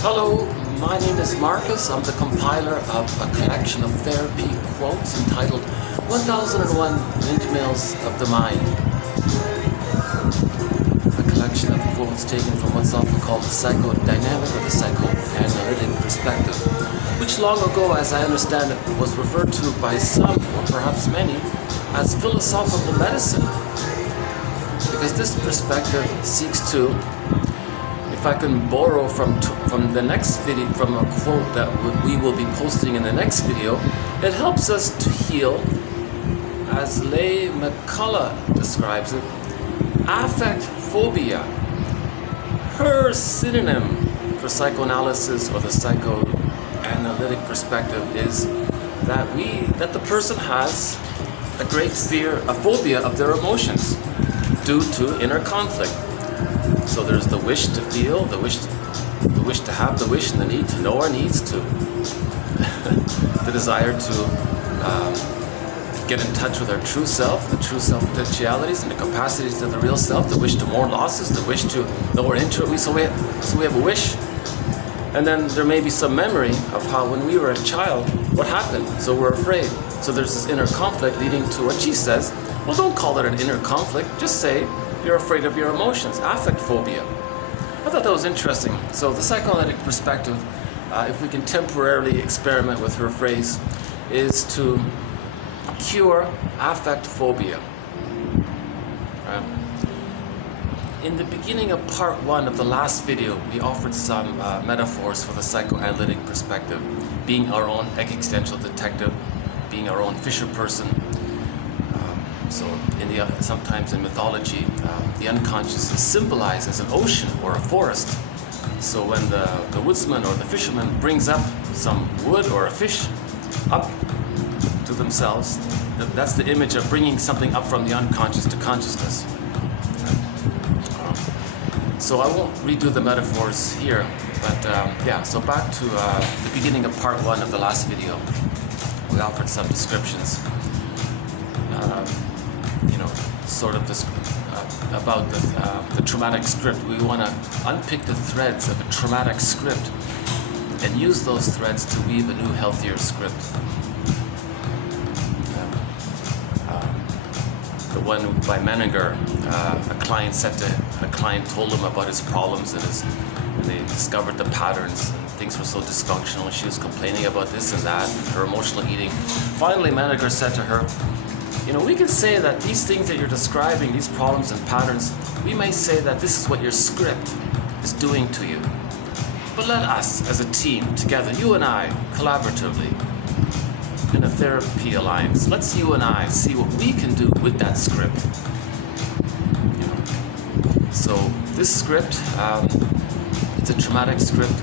Hello, my name is Marcus. I'm the compiler of a collection of therapy quotes entitled 1001 Windmills of the Mind. A collection of quotes taken from what's often called the psychodynamic or the psychoanalytic perspective, which long ago, as I understand it, was referred to by some, or perhaps many, as philosophical medicine. Because this perspective seeks to, if I can borrow from the next video, from a quote that we will be posting in the next video, it helps us to heal, as Leigh McCullough describes it, affect phobia. Her synonym for psychoanalysis or the psychoanalytic perspective is that the person has a great fear, a phobia of their emotions due to inner conflict. So there's the wish to feel, the wish to have, the wish and the need to know our needs, to the desire to get in touch with our true self, the true self potentialities and the capacities of the real self, the wish to mourn losses, the wish to know our intuition. So we have a wish. And then there may be some memory of how when we were a child, what happened. So we're afraid. So there's this inner conflict leading to what she says. Well, don't call it an inner conflict. Just say you're afraid of your emotions, affect phobia. I thought that was interesting. So the psychoanalytic perspective, if we can temporarily experiment with her phrase, is to cure affect phobia. Right? In the beginning of part 1 of the last video, we offered some metaphors for the psychoanalytic perspective, being our own existential detective, being our own Fisher person. So sometimes in mythology, the unconscious is symbolized as an ocean or a forest. So when the woodsman or the fisherman brings up some wood or a fish up to themselves, that's the image of bringing something up from the unconscious to consciousness. So I won't redo the metaphors here, but yeah, so back to the beginning of part 1 of the last video. We offered some descriptions. Sort of this, about the traumatic script. We want to unpick the threads of a traumatic script and use those threads to weave a new, healthier script. The one by Menninger, a client told him about his problems and they discovered the patterns. Things were so dysfunctional. She was complaining about this and that, and her emotional eating. Finally, Menninger said to her, we can say that these things that you're describing, these problems and patterns, we may say that this is what your script is doing to you. But let us, as a team, together, you and I, collaboratively, in a therapy alliance, let's you and I see what we can do with that script. So this script, it's a traumatic script,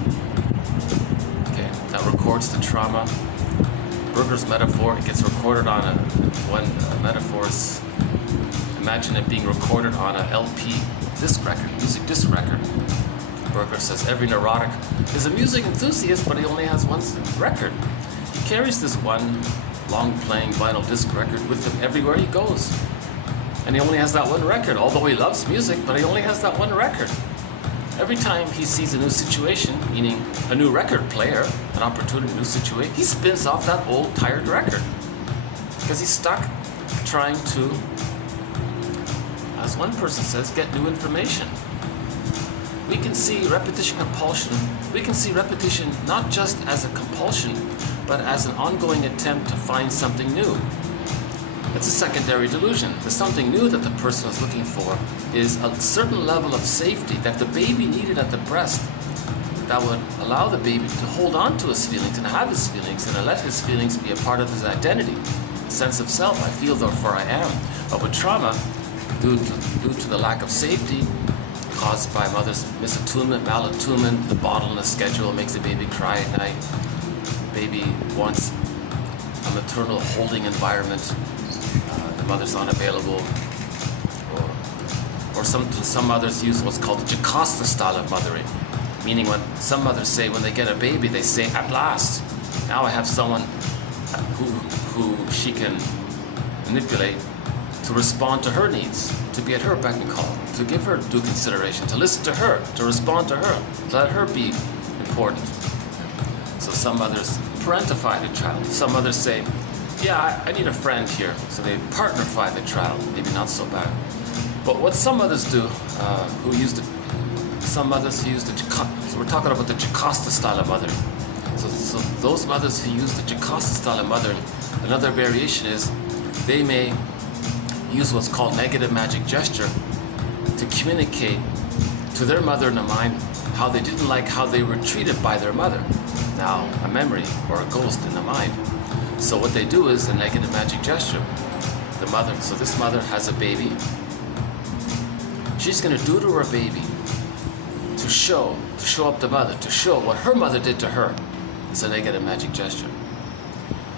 okay, that records the trauma. Berger's metaphor, it gets recorded on one metaphor is, imagine it being recorded on a LP disc record, music disc record. Berger says every neurotic is a music enthusiast, but he only has one record. He carries this one long playing vinyl disc record with him everywhere he goes. And he only has that one record, although he loves music, but he only has that one record. Every time he sees a new situation, meaning a new record player, an opportunity, a new situation, he spins off that old, tired record. Because he's stuck trying to, as one person says, get new information. We can see repetition compulsion. We can see repetition not just as a compulsion, but as an ongoing attempt to find something new. It's a secondary delusion. The something new that the person is looking for is a certain level of safety that the baby needed at the breast that would allow the baby to hold on to his feelings and have his feelings and let his feelings be a part of his identity, sense of self. I feel, therefore I am. But with trauma, due to the lack of safety caused by mother's misattunement, malattunement, the bottle in the schedule makes the baby cry at night. The baby wants a maternal holding environment. The mother's unavailable, or some mothers use what's called the Jocasta style of mothering, meaning when some mothers say when they get a baby, they say, at last, now I have someone who she can manipulate to respond to her needs, to be at her beck and call, to give her due consideration, to listen to her, to respond to her, to let her be important. So some mothers parentify the child. Some mothers say, yeah, I need a friend here. So they partnerify the child, maybe not so bad. But what some mothers do, some mothers who use the, so we're talking about the Jocasta style of mothering. So those mothers who use the Jocasta style of mothering, another variation is they may use what's called negative magic gesture to communicate to their mother in the mind how they didn't like how they were treated by their mother. Now, a memory or a ghost in the mind. So what they do is a negative magic gesture. The mother, so this mother has a baby. She's going to do to her baby to show up the mother, to show what her mother did to her. It's a negative magic gesture.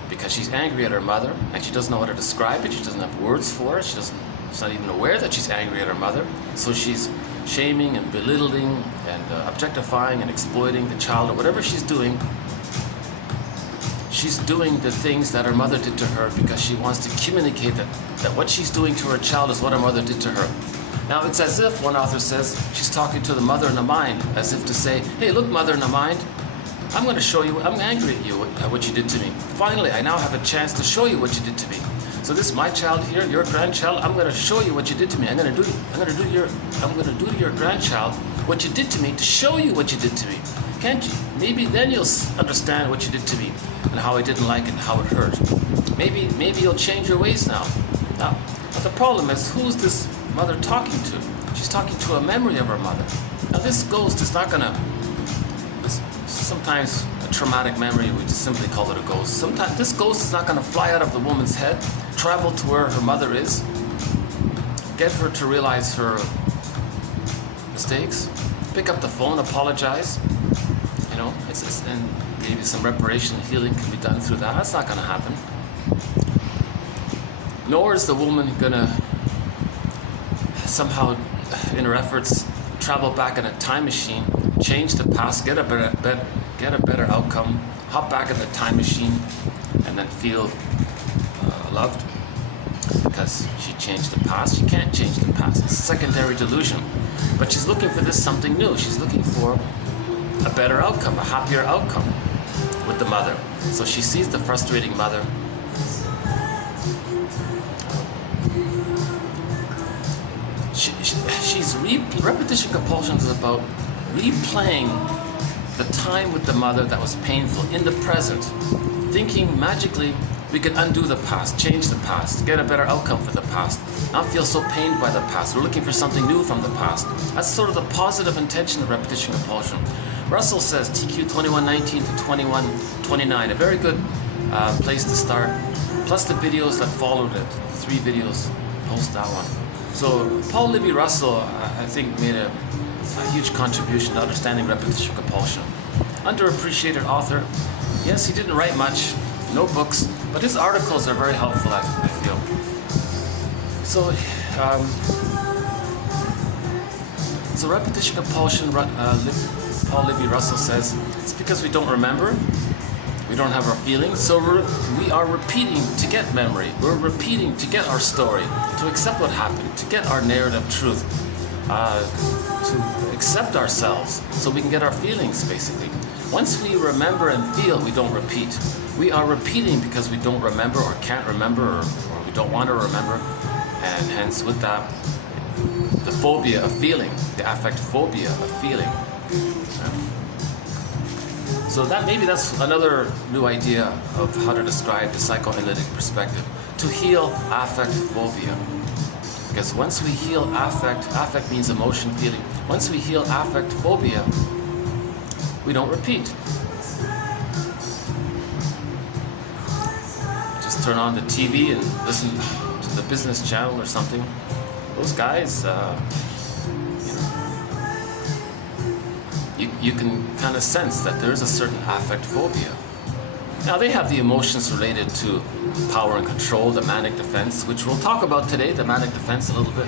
Because she's angry at her mother and she doesn't know how to describe it. She doesn't have words for it. She's not even aware that she's angry at her mother. So she's shaming and belittling and objectifying and exploiting the child, or whatever she's doing. She's doing the things that her mother did to her because she wants to communicate that what she's doing to her child is what her mother did to her. Now it's as if, one author says, she's talking to the mother in the mind, as if to say, hey, look, mother in the mind, I'm going to show you, I'm angry at you, at what you did to me. Finally, I now have a chance to show you what you did to me. So this, my child here, your grandchild, I'm going to show you what you did to me. I'm going to do to your grandchild what you did to me to show you what you did to me. Can't you? Maybe then you'll understand what you did to me and how I didn't like it and how it hurt. Maybe you'll change your ways now. But the problem is, who's this mother talking to? She's talking to a memory of her mother. Now this ghost is not going to, sometimes a traumatic memory, we just simply call it a ghost. Sometimes this ghost is not going to fly out of the woman's head, travel to where her mother is, get her to realize her mistakes, pick up the phone, apologize, you know, and maybe some reparation healing can be done through that. That's not going to happen. Nor is the woman going to somehow, in her efforts, travel back in a time machine, change the past, get a better outcome, hop back in the time machine, and then feel loved because she changed the past. She can't change the past. It's a secondary delusion. But she's looking for this something new. She's looking for a better outcome, a happier outcome with the mother. So she sees the frustrating mother. Repetition compulsion is about replaying the time with the mother that was painful in the present, thinking magically we can undo the past, change the past, get a better outcome for the past, not feel so pained by the past. We're looking for something new from the past. That's sort of the positive intention of repetition compulsion. Russell says TQ 2119 to 2129, a very good place to start, plus the videos that followed it, 3 videos, post that one. So Paul Libby Russell, I think, made a huge contribution to understanding repetition compulsion. Underappreciated author. Yes, he didn't write much, no books, but his articles are very helpful, I feel. So, so repetition compulsion, Paul Libby Russell says, it's because we don't remember. We don't have our feelings, so we are repeating to get memory. We're repeating to get our story, to accept what happened, to get our narrative truth, to accept ourselves, so we can get our feelings, basically. Once we remember and feel, we don't repeat. We are repeating because we don't remember or can't remember or we don't want to remember, and hence with that, the phobia of feeling, the affect phobia of feeling. So maybe that's another new idea of how to describe the psychoanalytic perspective. To heal affect phobia. Because once we heal affect means emotion, feeling. Once we heal affect phobia, we don't repeat. Just turn on the TV and listen to the business channel or something. Those guys, you can kind of sense that there is a certain affect phobia. Now they have the emotions related to power and control, the manic defense, which we'll talk about today, the manic defense a little bit.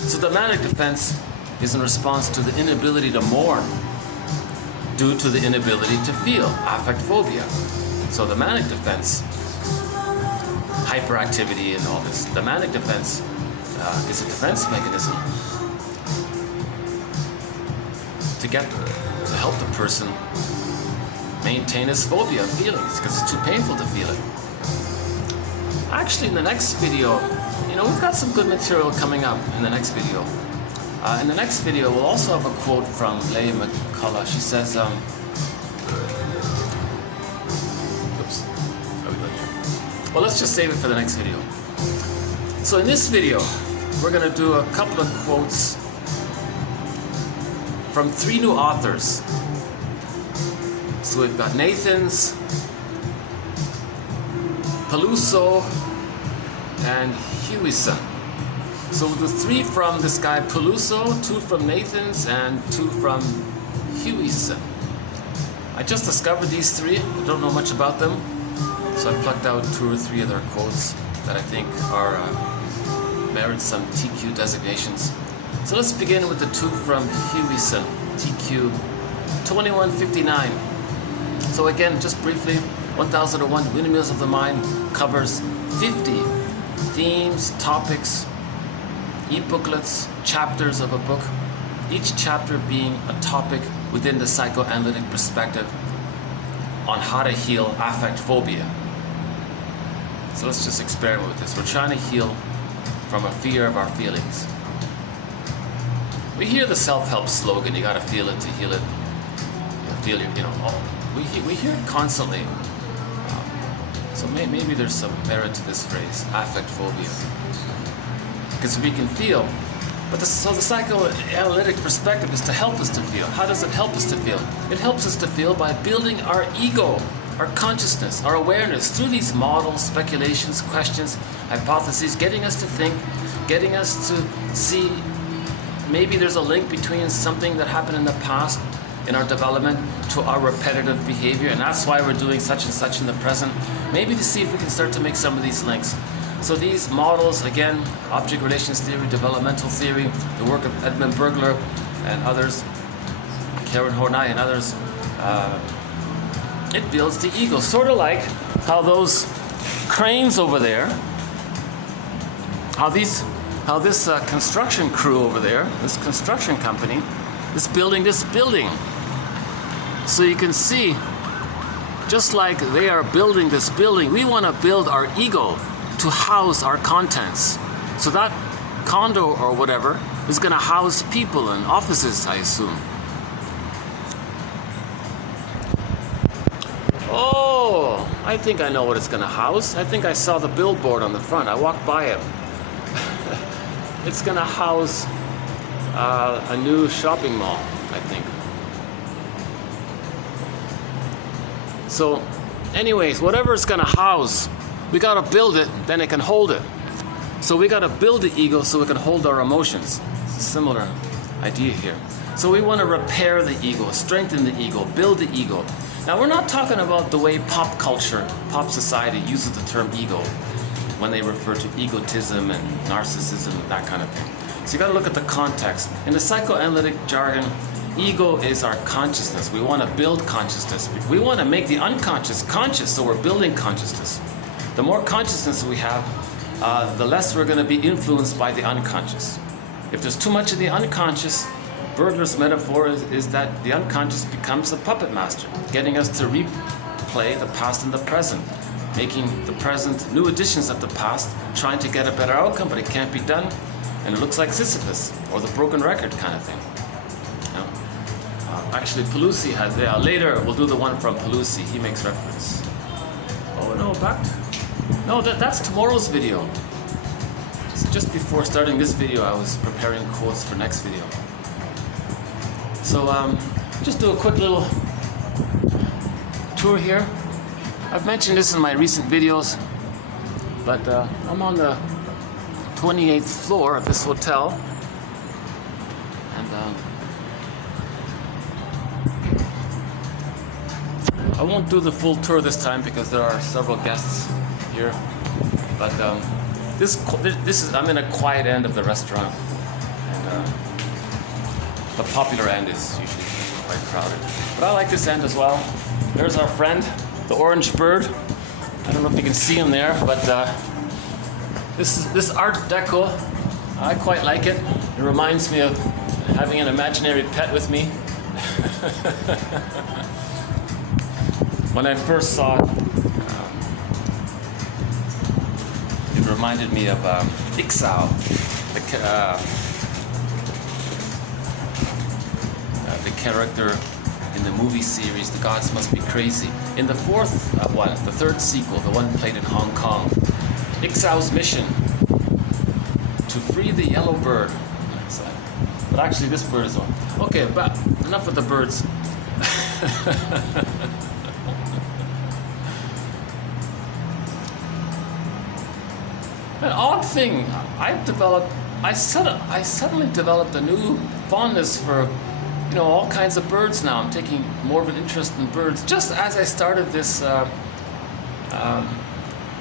So the manic defense is in response to the inability to mourn due to the inability to feel, affect phobia. So the manic defense, hyperactivity and all this, the manic defense is a defense mechanism to get to help the person maintain his phobia of feelings because it's too painful to feel it. Actually, in the next video, we've got some good material coming up in the next video. In the next video, we'll also have a quote from Leigh McCullough. She says, oops, how we doing here? Well, let's just save it for the next video. So in this video, we're going to do a couple of quotes from 3 new authors. So we've got Nathan's, Peluso, and Hewison. So we'll do 3 from this guy Peluso, 2 from Nathan's, and 2 from Hewison. I just discovered these 3. I don't know much about them, so I plucked out 2 or 3 of their quotes that I think are merit some TQ designations. So let's begin with the 2 from Hewison, TQ 2159. So again, just briefly, 1001 Windmills of the Mind covers 50 themes, topics, e-booklets, chapters of a book, each chapter being a topic within the psychoanalytic perspective on how to heal affect phobia. So let's just experiment with this. We're trying to heal from a fear of our feelings. We hear the self-help slogan, you gotta feel it to heal it. Feel it, we hear it constantly. So maybe there's some merit to this phrase, affect phobia. Because we can feel, so the psychoanalytic perspective is to help us to feel. How does it help us to feel? It helps us to feel by building our ego, our consciousness, our awareness through these models, speculations, questions, hypotheses, getting us to think, getting us to see maybe there's a link between something that happened in the past in our development to our repetitive behavior, and that's why we're doing such and such in the present. Maybe to see if we can start to make some of these links. So these models, again, object relations theory, developmental theory, the work of Edmund Bergler and others, Karen Horney and others, it builds the ego. Sort of like how those cranes over there, how this construction crew over there, this construction company, is building this building. So you can see, just like they are building this building, we want to build our ego to house our contents. So that condo or whatever is going to house people and offices, I assume. Oh, I think I know what it's going to house. I think I saw the billboard on the front. I walked by it. It's going to house a new shopping mall, I think. So, anyways, whatever it's going to house, we got to build it, then it can hold it. So we got to build the ego so we can hold our emotions. It's a similar idea here. So we want to repair the ego, strengthen the ego, build the ego. Now we're not talking about the way pop culture, pop society uses the term ego when they refer to egotism and narcissism and that kind of thing. So you got to look at the context. In the psychoanalytic jargon, ego is our consciousness. We want to build consciousness. We want to make the unconscious conscious, so we're building consciousness. The more consciousness we have, the less we're going to be influenced by the unconscious. If there's too much of the unconscious, Bergler's metaphor is that the unconscious becomes the puppet master, getting us to replay the past and the present, making the present new editions of the past, trying to get a better outcome, but it can't be done. And it looks like Sisyphus, or the broken record kind of thing. Actually, Pelusi has, later we'll do the one from Pelusi, he makes reference. Oh no, no, that's tomorrow's video. So just before starting this video, I was preparing quotes for next video. So just do a quick little tour here. I've mentioned this in my recent videos, but I'm on the 28th floor of this hotel, and I won't do the full tour this time because there are several guests here. But this is, I'm in a quiet end of the restaurant, and the popular end is usually quite crowded. But I like this end as well. There's our friend, the orange bird. I don't know if you can see him there, but this Art Deco, I quite like it. It reminds me of having an imaginary pet with me. When I first saw it, it reminded me of Ixao, the character in the movie series The Gods Must Be Crazy. In the the third sequel, the one played in Hong Kong, Ixao's mission to free the yellow bird. But actually this bird is on. Okay, but enough with the birds. An odd thing, I suddenly developed a new fondness for, all kinds of birds now. I'm taking more of an interest in birds just as I started this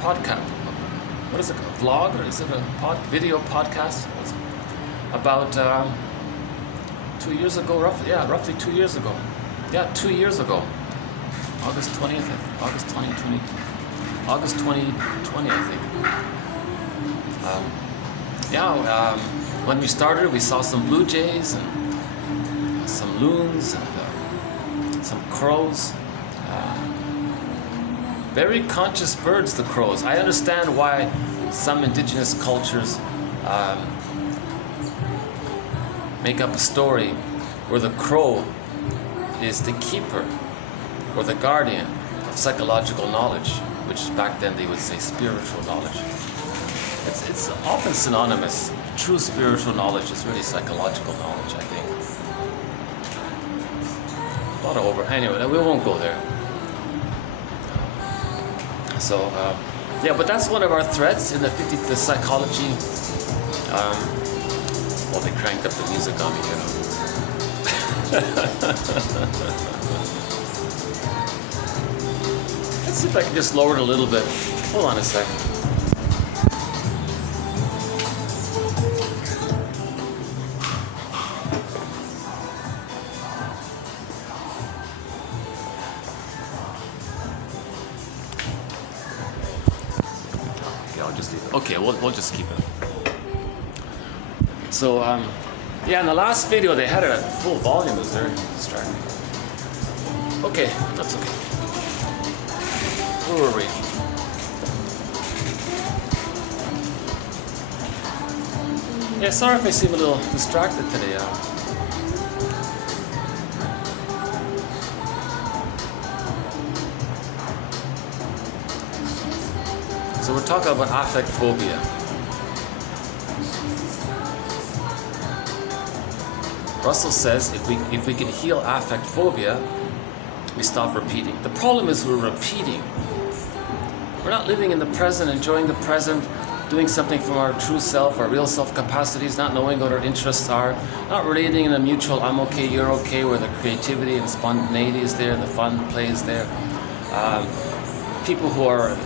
podcast. What is it, a vlog, or is it a video podcast? About 2 years ago, roughly 2 years ago. Yeah, 2 years ago. August 20th, August 2020, I think. When we started, we saw some blue jays and some loons and some crows. Very conscious birds, the crows. I understand why some indigenous cultures make up a story where the crow is the keeper or the guardian of psychological knowledge, which back then they would say spiritual knowledge. It's often synonymous. True spiritual knowledge is really psychological knowledge, I think. Anyway, we won't go there. So, but that's one of our threads in the psychology. They cranked up the music on me, Let's see if I can just lower it a little bit. Hold on a second. Okay, we'll just keep it. So, in the last video they had it at full volume. It was very distracting. Okay, that's okay. Where were we? Yeah, sorry if I seem a little distracted today. So we're talking about affect phobia. Russell says if we can heal affect phobia, we stop repeating. The problem is we're repeating. We're not living in the present, enjoying the present, doing something from our true self, our real self capacities, not knowing what our interests are, not relating in a mutual I'm okay, you're okay, where the creativity and spontaneity is there, the fun play is there. People who are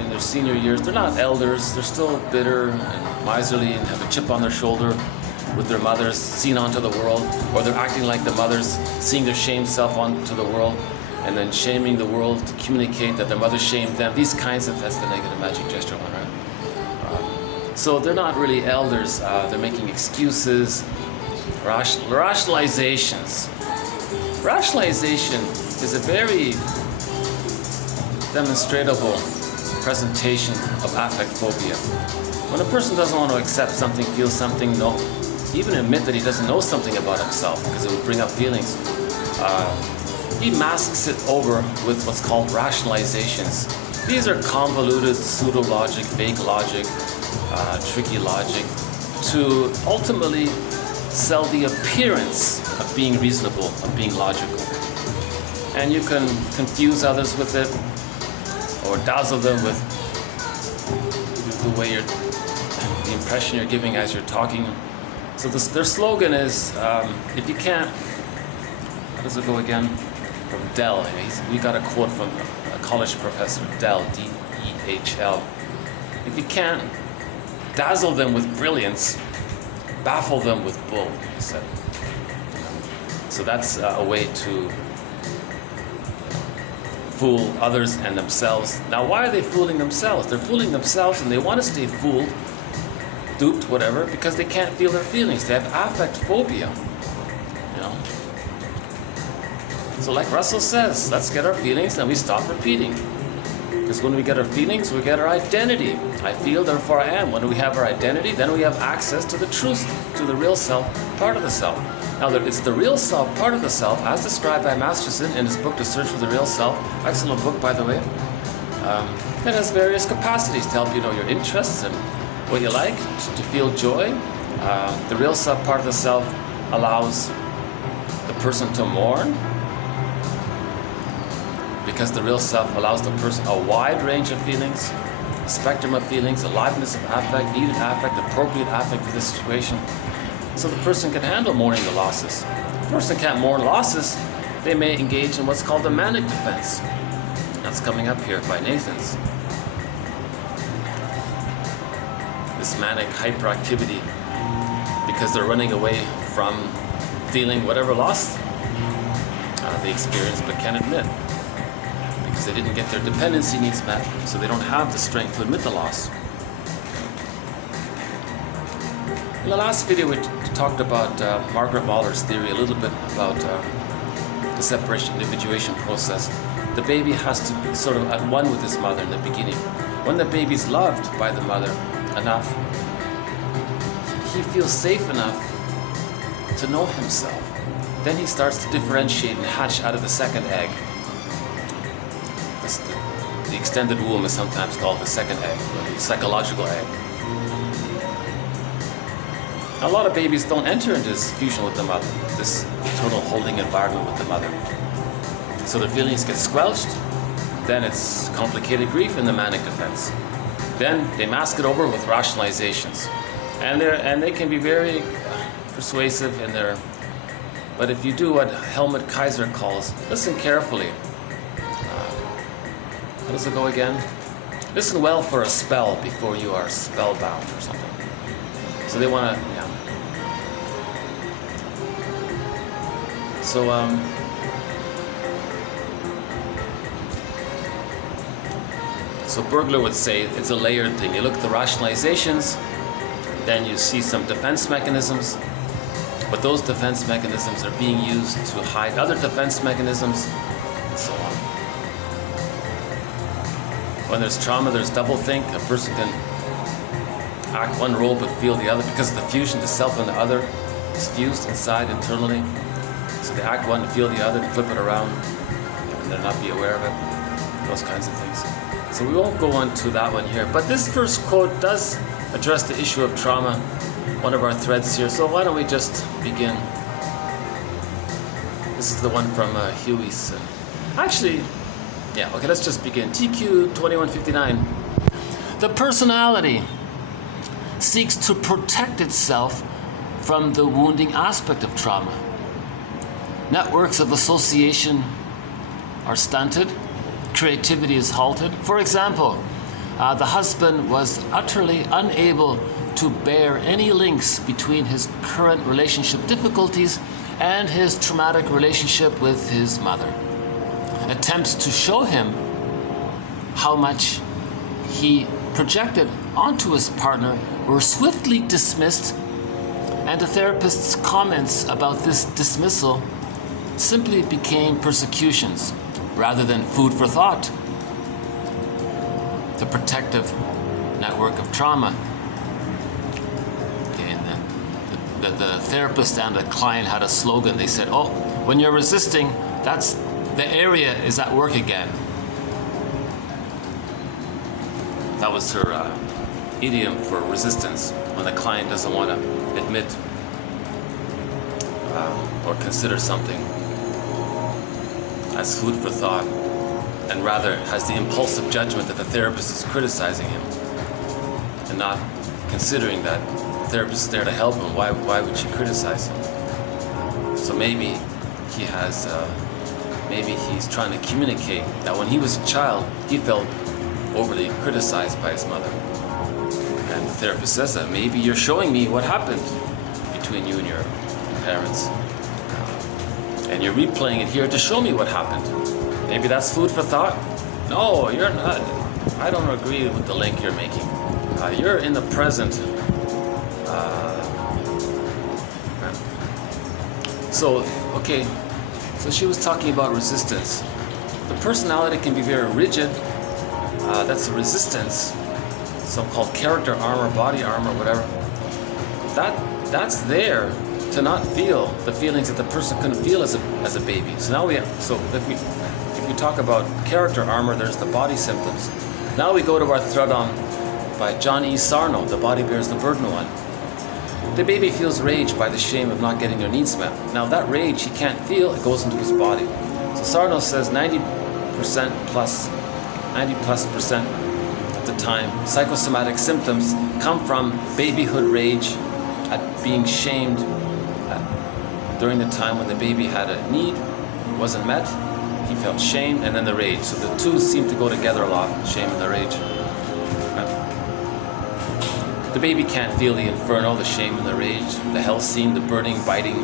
in their senior years, they're not elders, they're still bitter and miserly and have a chip on their shoulder with their mothers seen onto the world, or they're acting like the mothers, seeing their shamed self onto the world, and then shaming the world to communicate that their mother shamed them. These kinds of, that's the negative magic gesture one, right? So they're not really elders, they're making excuses, rationalizations. Rationalization is a very demonstrable presentation of affect phobia. When a person doesn't want to accept something, feel something, even admit that he doesn't know something about himself because it would bring up feelings, he masks it over with what's called rationalizations. These are convoluted pseudo-logic, fake logic, tricky logic, to ultimately sell the appearance of being reasonable, of being logical. And you can confuse others with it, or dazzle them with the way the impression you're giving as you're talking. So their slogan is, if you can't, how does it go again? From Dell. We got a quote from a college professor, Dell, D-E-H-L. If you can't dazzle them with brilliance, baffle them with bull, he said. So that's a way to fool others and themselves. Now, why are they fooling themselves? They're fooling themselves and they want to stay fooled, duped, whatever, because they can't feel their feelings. They have affect phobia. So like Russell says, let's get our feelings and we stop repeating. Because when we get our feelings, we get our identity. I feel, therefore I am. When we have our identity, then we have access to the truth, to the real self, part of the self. Now, it's the real self, part of the self, as described by Masterson in his book, To Search for the Real Self. Excellent book, by the way. It has various capacities to help you know your interests and what you like, to feel joy. The real self, part of the self, allows the person to mourn, because the real self allows the person a wide range of feelings, a spectrum of feelings, aliveness of affect, needed affect, appropriate affect for the situation. So the person can handle mourning the losses. If the person can't mourn losses, they may engage in what's called the manic defense. That's coming up here by Nathan's. This manic hyperactivity, because they're running away from feeling whatever loss they experience but can't admit. Because they didn't get their dependency needs met, so they don't have the strength to admit the loss. In the last video, we talked about Margaret Mahler's theory, a little bit about the separation individuation process. The baby has to be sort of at one with his mother in the beginning. When the baby's loved by the mother enough, he feels safe enough to know himself. Then he starts to differentiate and hatch out of the second egg. The extended womb is sometimes called the second egg, or the psychological egg. A lot of babies don't enter into this fusion with the mother, this total holding environment with the mother. So their feelings get squelched, then it's complicated grief in the manic defense. Then they mask it over with rationalizations. And they can be very persuasive in their, but if you do what Helmut Kaiser calls, listen carefully. How does it go again? Listen well for a spell before you are spellbound or something. So they want to, yeah. So Bergler would say it's a layered thing. You look at the rationalizations, then you see some defense mechanisms, but those defense mechanisms are being used to hide other defense mechanisms, and so on. When there's trauma, there's doublethink. A person can act one role but feel the other because of the fusion, the self and the other is fused inside internally. So they act one and feel the other and flip it around and they'll not be aware of it. Those kinds of things. So we won't go on to that one here. But this first quote does address the issue of trauma, one of our threads here. So why don't we just begin? This is the one from Huey's. Actually, yeah, okay, let's just begin. TQ 2159. The personality seeks to protect itself from the wounding aspect of trauma. Networks of association are stunted. Creativity is halted. For example, the husband was utterly unable to bear any links between his current relationship difficulties and his traumatic relationship with his mother. Attempts to show him how much he projected onto his partner were swiftly dismissed, and the therapist's comments about this dismissal simply became persecutions rather than food for thought. The protective network of trauma. Okay, and the therapist and the client had a slogan. They said, "Oh, when you're resisting, that's the area is at work again." That was her idiom for resistance, when the client doesn't want to admit or consider something as food for thought, and rather has the impulsive judgment that the therapist is criticizing him and not considering that the therapist is there to help him. Why would she criticize him? So maybe he has maybe he's trying to communicate that when he was a child, he felt overly criticized by his mother. And the therapist says that maybe you're showing me what happened between you and your parents. And you're replaying it here to show me what happened. Maybe that's food for thought. No, you're not. I don't agree with the link you're making. You're in the present. So So she was talking about resistance. The personality can be very rigid. That's the resistance, so-called character armor, body armor, whatever. That's there to not feel the feelings that the person couldn't feel as a baby. So now if we talk about character armor, there's the body symptoms. Now we go to our thread on by John E. Sarno, The Body Bears the Burden one. The baby feels rage by the shame of not getting their needs met. Now that rage he can't feel, it goes into his body. So Sarno says 90% plus of the time, psychosomatic symptoms come from babyhood rage at being shamed during the time when the baby had a need, wasn't met, he felt shame, and then the rage. So the two seem to go together a lot, shame and the rage. The baby can't feel the inferno, the shame and the rage, the hell scene, the burning, biting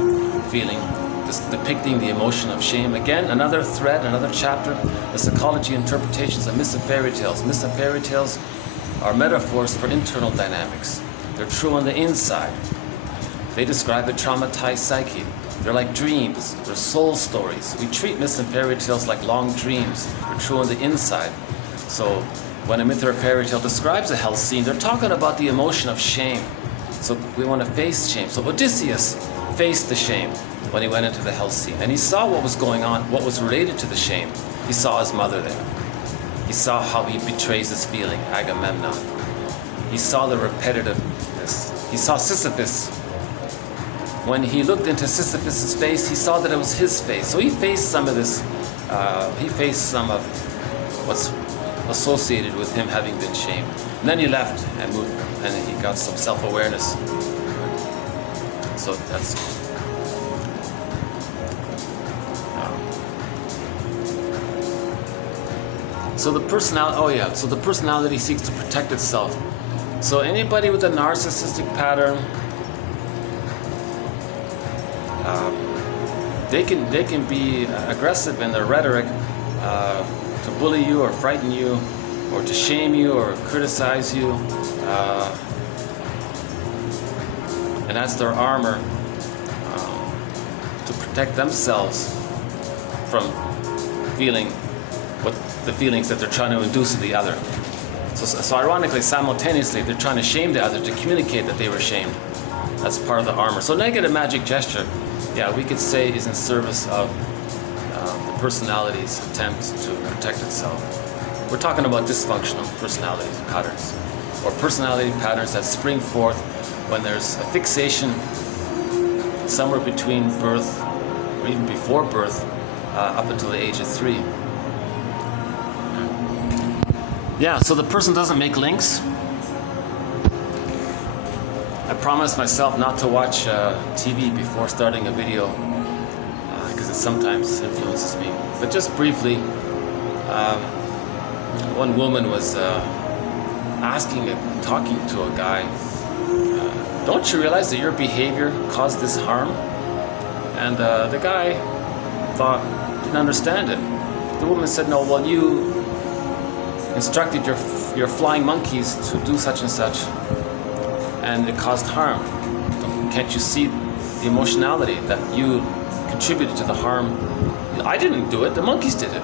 feeling, just depicting the emotion of shame. Again, another thread, another chapter, the psychology interpretations of myths and fairy tales. Myths and fairy tales are metaphors for internal dynamics. They're true on the inside. They describe a traumatized psyche. They're like dreams. They're soul stories. We treat myths and fairy tales like long dreams. They're true on the inside. So when a myth or a fairy tale describes a hell scene, they're talking about the emotion of shame. So we want to face shame. So Odysseus faced the shame when he went into the hell scene. And he saw what was going on, what was related to the shame. He saw his mother there. He saw how he betrays his feeling, Agamemnon. He saw the repetitiveness. He saw Sisyphus. When he looked into Sisyphus' face, he saw that it was his face. So he faced some of this, he faced some of what's associated with him having been shamed. And then he left and moved, and he got some self-awareness. So that's... So the personality, so the personality seeks to protect itself. So anybody with a narcissistic pattern, they can be aggressive in their rhetoric to bully you or frighten you or to shame you or criticize you, and that's their armor to protect themselves from feeling what the feelings that they're trying to induce in the other. So ironically, simultaneously, they're trying to shame the other to communicate that they were shamed. That's part of the armor. So negative magic gesture, yeah, we could say is in service of the personality's attempt to protect itself. We're talking about dysfunctional personality patterns, or personality patterns that spring forth when there's a fixation somewhere between birth, or even before birth, up until the age of 3. Yeah, so the person doesn't make links. I promised myself not to watch TV before starting a video because it sometimes influences me. But just briefly, one woman was talking to a guy, don't you realize that your behavior caused this harm? And the guy didn't understand it. The woman said, no, well, you instructed your flying monkeys to do such and such, and it caused harm. Can't you see the emotionality that you contributed to the harm? I didn't do it, the monkeys did it.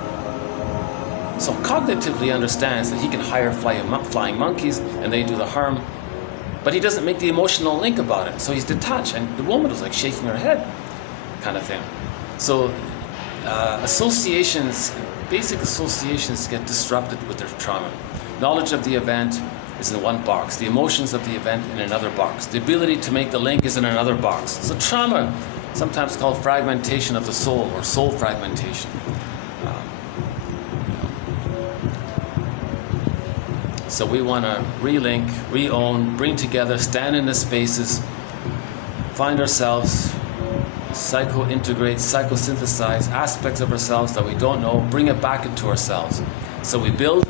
So cognitively understands that he can hire flying monkeys and they do the harm, but he doesn't make the emotional link about it. So he's detached, and the woman was like shaking her head, kind of thing. So basic associations get disrupted with their trauma. Knowledge of the event is in one box. The emotions of the event in another box. The ability to make the link is in another box. So trauma, sometimes called fragmentation of the soul, or soul fragmentation. So we want to relink, re-own, bring together, stand in the spaces, find ourselves, psycho-integrate, psycho-synthesize aspects of ourselves that we don't know, bring it back into ourselves. So we build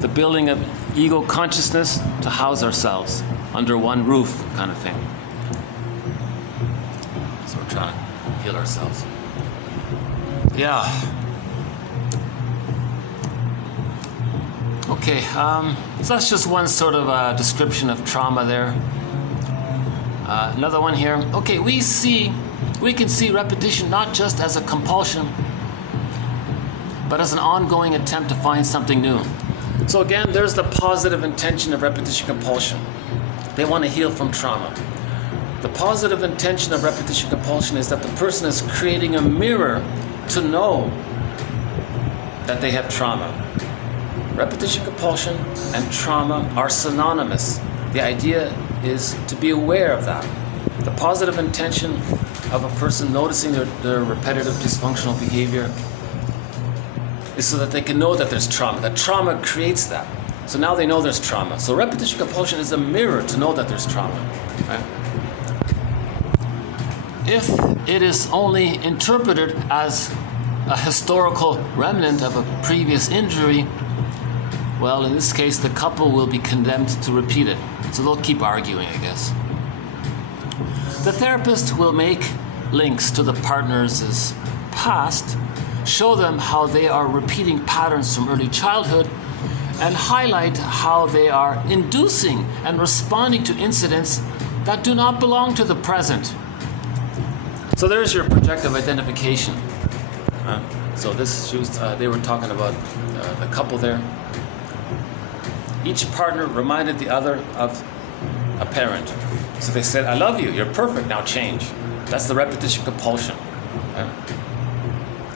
the building of ego consciousness to house ourselves under one roof, kind of thing. So we're trying to heal ourselves. Yeah. Okay, so that's just one sort of description of trauma there. Another one here. Okay, we see we can see repetition not just as a compulsion, but as an ongoing attempt to find something new. So again, there's the positive intention of repetition compulsion. They want to heal from trauma. The positive intention of repetition compulsion is that the person is creating a mirror to know that they have trauma. Repetition compulsion and trauma are synonymous. The idea is to be aware of that. The positive intention of a person noticing their repetitive dysfunctional behavior is so that they can know that there's trauma. That trauma creates that. So now they know there's trauma. So repetition compulsion is a mirror to know that there's trauma. Right? If it is only interpreted as a historical remnant of a previous injury, well, in this case, the couple will be condemned to repeat it. So they'll keep arguing, I guess. The therapist will make links to the partner's past, show them how they are repeating patterns from early childhood, and highlight how they are inducing and responding to incidents that do not belong to the present. So there's your projective identification. So this they were talking about the couple there. Each partner reminded the other of a parent. So they said, I love you, you're perfect, now change. That's the repetition compulsion.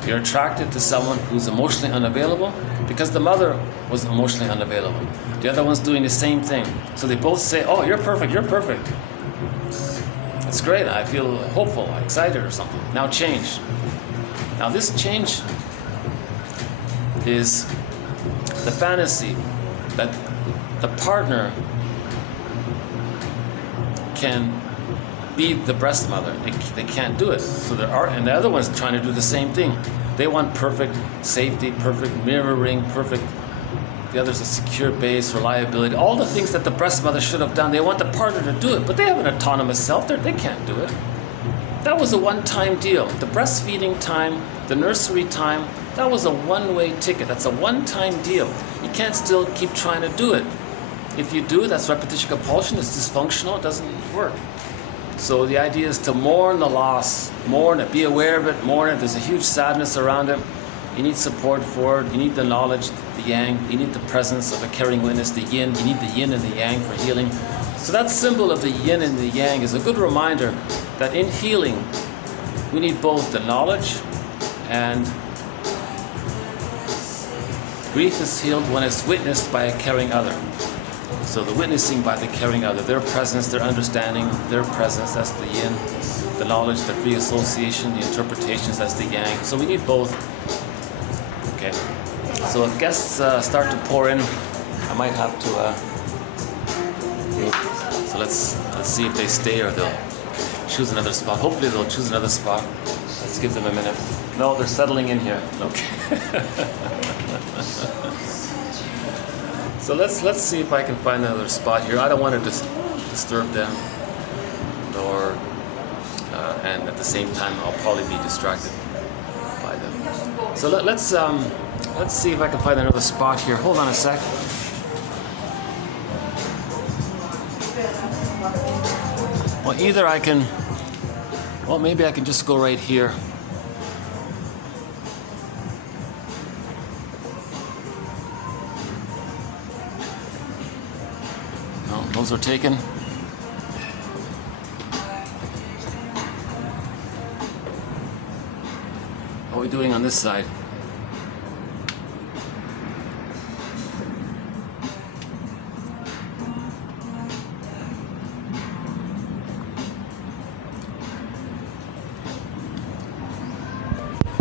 You're attracted to someone who's emotionally unavailable because the mother was emotionally unavailable. The other one's doing the same thing. So they both say, oh, you're perfect, you're perfect. That's great, I feel hopeful, excited or something. Now change. Now this change is the fantasy that the partner can be the breast mother. They can't do it. So and the other one's trying to do the same thing. They want perfect safety, perfect mirroring, perfect, the other's a secure base, reliability, all the things that the breast mother should have done. They want the partner to do it, but they have an autonomous self. They can't do it. That was a one-time deal. The breastfeeding time, the nursery time, that was a one-way ticket. That's a one-time deal. You can't still keep trying to do it. If you do, that's repetition compulsion. It's dysfunctional. It doesn't work. So the idea is to mourn the loss, mourn it, be aware of it, mourn it. There's a huge sadness around it. You need support for it. You need the knowledge, the yang. You need the presence of a caring witness, the yin. You need the yin and the yang for healing. So that symbol of the yin and the yang is a good reminder that in healing, we need both the knowledge and grief is healed when it's witnessed by a caring other. So the witnessing by the caring other, their presence, their understanding, their presence, that's the yin. The knowledge, the free association, the interpretations, that's the yang. So we need both. Okay. So if guests start to pour in, I might have to. So let's see if they stay or they'll choose another spot. Hopefully they'll choose another spot. Let's give them a minute. No, they're settling in here. Okay. So let's see if I can find another spot here. I don't want to disturb them, nor and at the same time I'll probably be distracted by them. So let's see if I can find another spot here. Hold on a sec. Well, either I can, well, maybe I can just go right here. Those are taken. What are we doing on this side?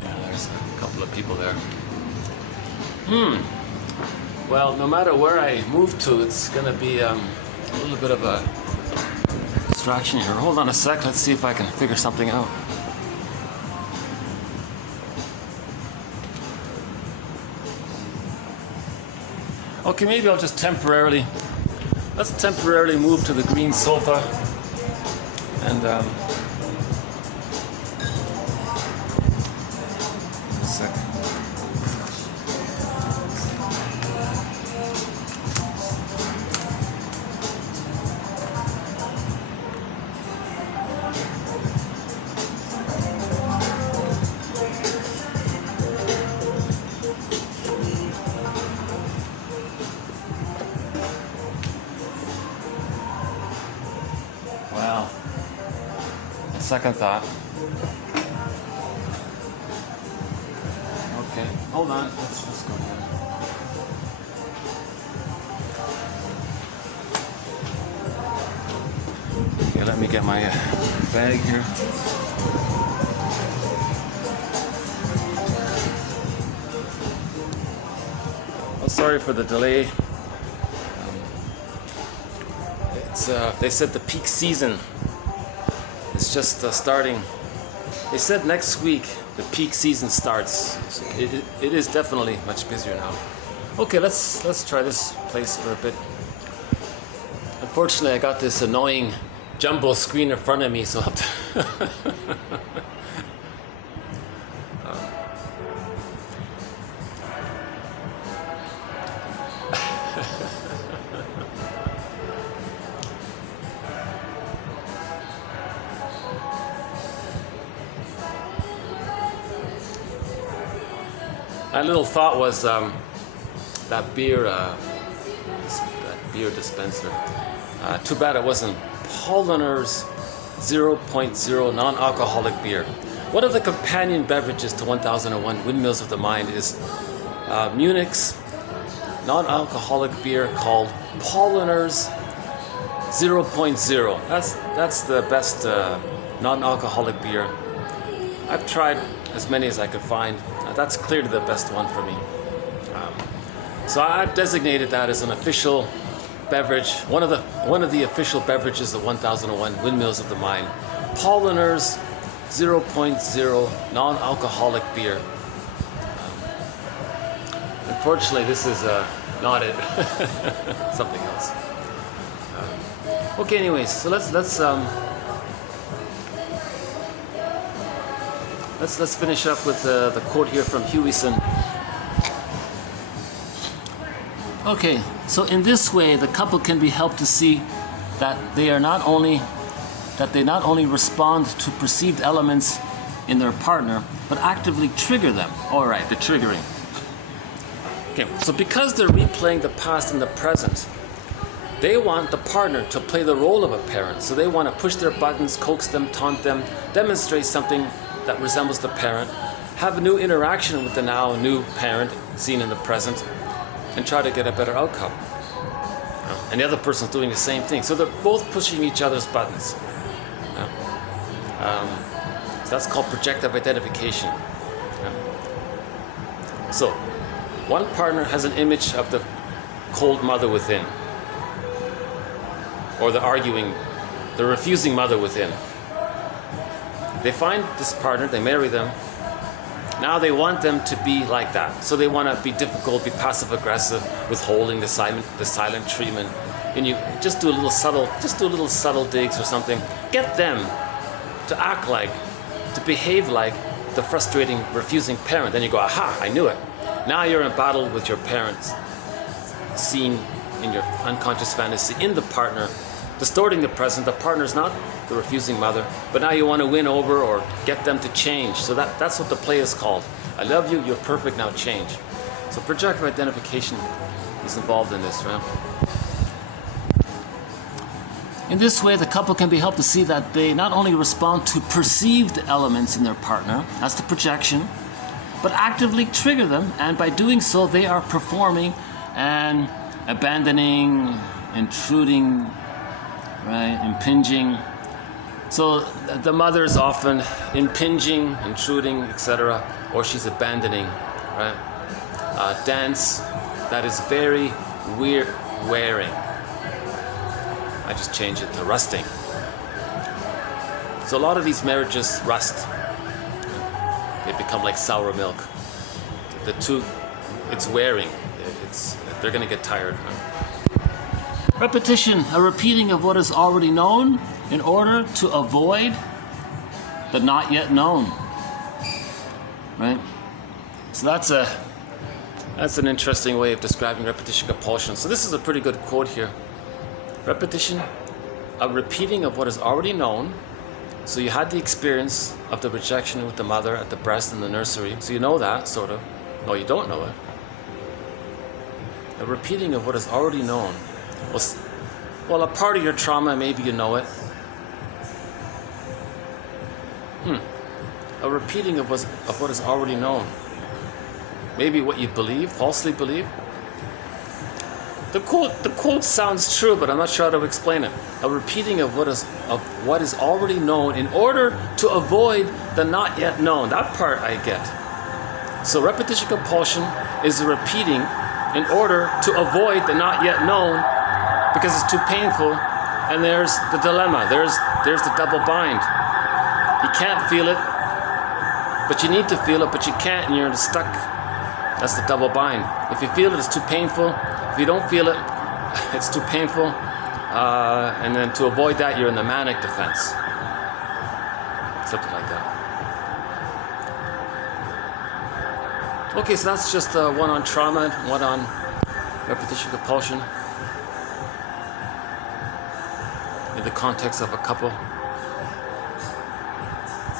Yeah, there's a couple of people there. Well, no matter where I move to, it's going to be a little bit of a distraction here. Hold on a sec. Let's see if I can figure something out. Okay, maybe I'll just let's temporarily move to the green sofa and a sec. second thought. Okay, hold on. Let's go here. Okay, let me get my bag here. Oh, sorry for the delay. They said the peak season is just starting. They said next week the peak season starts. So it is definitely much busier now. Okay, let's try this place for a bit. Unfortunately, I got this annoying jumbo screen in front of me, so I'll have to my little thought was that beer dispenser. Too bad it wasn't Polliner's 0.0 non-alcoholic beer. One of the companion beverages to 1001 Windmills of the Mind is Munich's non-alcoholic beer called Polliner's 0.0. That's the best non-alcoholic beer. I've tried as many as I could find. That's clearly the best one for me. So I've designated that as an official beverage, one of the official beverages of 1001 Windmills of the Mind. Polliner's 0.0 non-alcoholic beer. Unfortunately, this is not it. Something else. Okay, anyways, so let's finish up with the quote here from Hewison. Okay, so in this way, the couple can be helped to see that they not only respond to perceived elements in their partner, but actively trigger them. All right, the triggering. Okay, so because they're replaying the past and the present, they want the partner to play the role of a parent. So they want to push their buttons, coax them, taunt them, demonstrate something that resembles the parent, have a new interaction with the now new parent seen in the present, and try to get a better outcome. And the other person's doing the same thing. So they're both pushing each other's buttons. So that's called projective identification. So one partner has an image of the cold mother within, or the refusing mother within. They find this partner, they marry them. Now they want them to be like that. So they want to be difficult, be passive aggressive, withholding the silent treatment. And you just do a little subtle digs or something. Get them to act like, to behave like the frustrating, refusing parent. Then you go, aha, I knew it. Now you're in battle with your parents, seen in your unconscious fantasy, in the partner, distorting the present. The partner's not the refusing mother, but now you want to win over or get them to change. So that's what the play is called. I love you, you're perfect, now change. So projective identification is involved in this, right? In this way, the couple can be helped to see that they not only respond to perceived elements in their partner, that's the projection, but actively trigger them, and by doing so, they are performing and abandoning, intruding, right, impinging. So the mother is often impinging, intruding, etc., or she's abandoning, right? Dance that is very wearing. I just changed it to rusting. So a lot of these marriages rust. They become like sour milk. It's wearing. They're going to get tired. Repetition, a repeating of what is already known in order to avoid the not yet known. Right? So that's an interesting way of describing repetition compulsion. So this is a pretty good quote here. Repetition, a repeating of what is already known. So you had the experience of the rejection with the mother at the breast in the nursery. So you know that, sort of. No, you don't know it. A repeating of what is already known. Well, a part of your trauma, maybe you know it. a repeating of what is already known. Maybe what you believe, falsely believe. The quote sounds true, but I'm not sure how to explain it. A repeating of what is already known in order to avoid the not yet known. That part I get. So repetition compulsion is a repeating in order to avoid the not yet known because it's too painful. And there's the dilemma. There's the double bind. You can't feel it, but you need to feel it, but you can't, and you're stuck. That's the double bind. If you feel it, it's too painful. If you don't feel it, it's too painful. And then to avoid that, you're in the manic defense. Something like that. Okay, so that's just one on trauma, one on repetition compulsion in the context of a couple.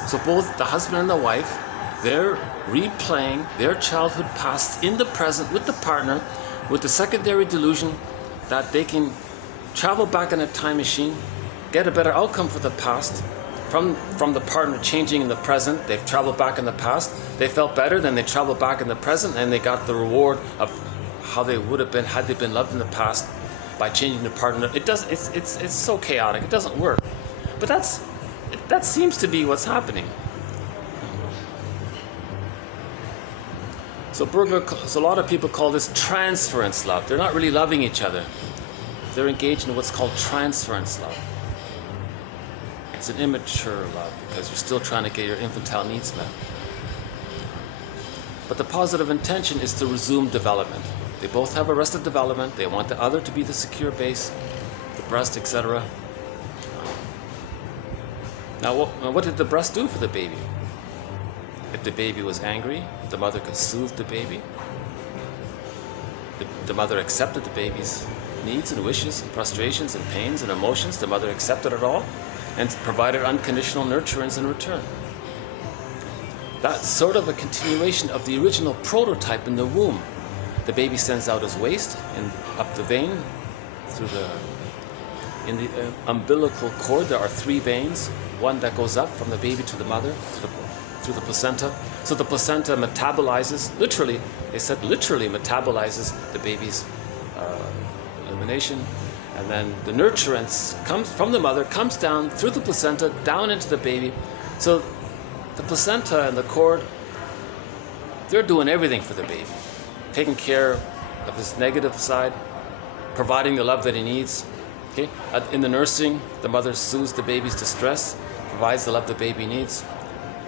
So both the husband and the wife, they're replaying their childhood past in the present with the partner, with the secondary delusion that they can travel back in a time machine, get a better outcome for the past, from the partner changing in the present. They've traveled back in the past, they felt better, then they traveled back in the present, and they got the reward of how they would have been had they been loved in the past by changing the partner. It's so chaotic, it doesn't work. But that seems to be what's happening. So a lot of people call this transference love. They're not really loving each other. They're engaged in what's called transference love. It's an immature love because you're still trying to get your infantile needs met. But the positive intention is to resume development. They both have arrested development. They want the other to be the secure base, the breast, etc. Now, what did the breast do for the baby? If the baby was angry, the mother could soothe the baby. The mother accepted the baby's needs and wishes and frustrations and pains and emotions. The mother accepted it all and provided unconditional nurturance in return. That's sort of a continuation of the original prototype in the womb. The baby sends out his waste and up the vein in the umbilical cord. There are 3 veins, one that goes up from the baby to the mother through the placenta. So the placenta metabolizes, literally metabolizes the baby's elimination, and then the nurturance comes from the mother, comes down through the placenta, down into the baby. So the placenta and the cord, they're doing everything for the baby, taking care of his negative side, providing the love that he needs. Okay? In the nursing, the mother soothes the baby's distress, provides the love the baby needs.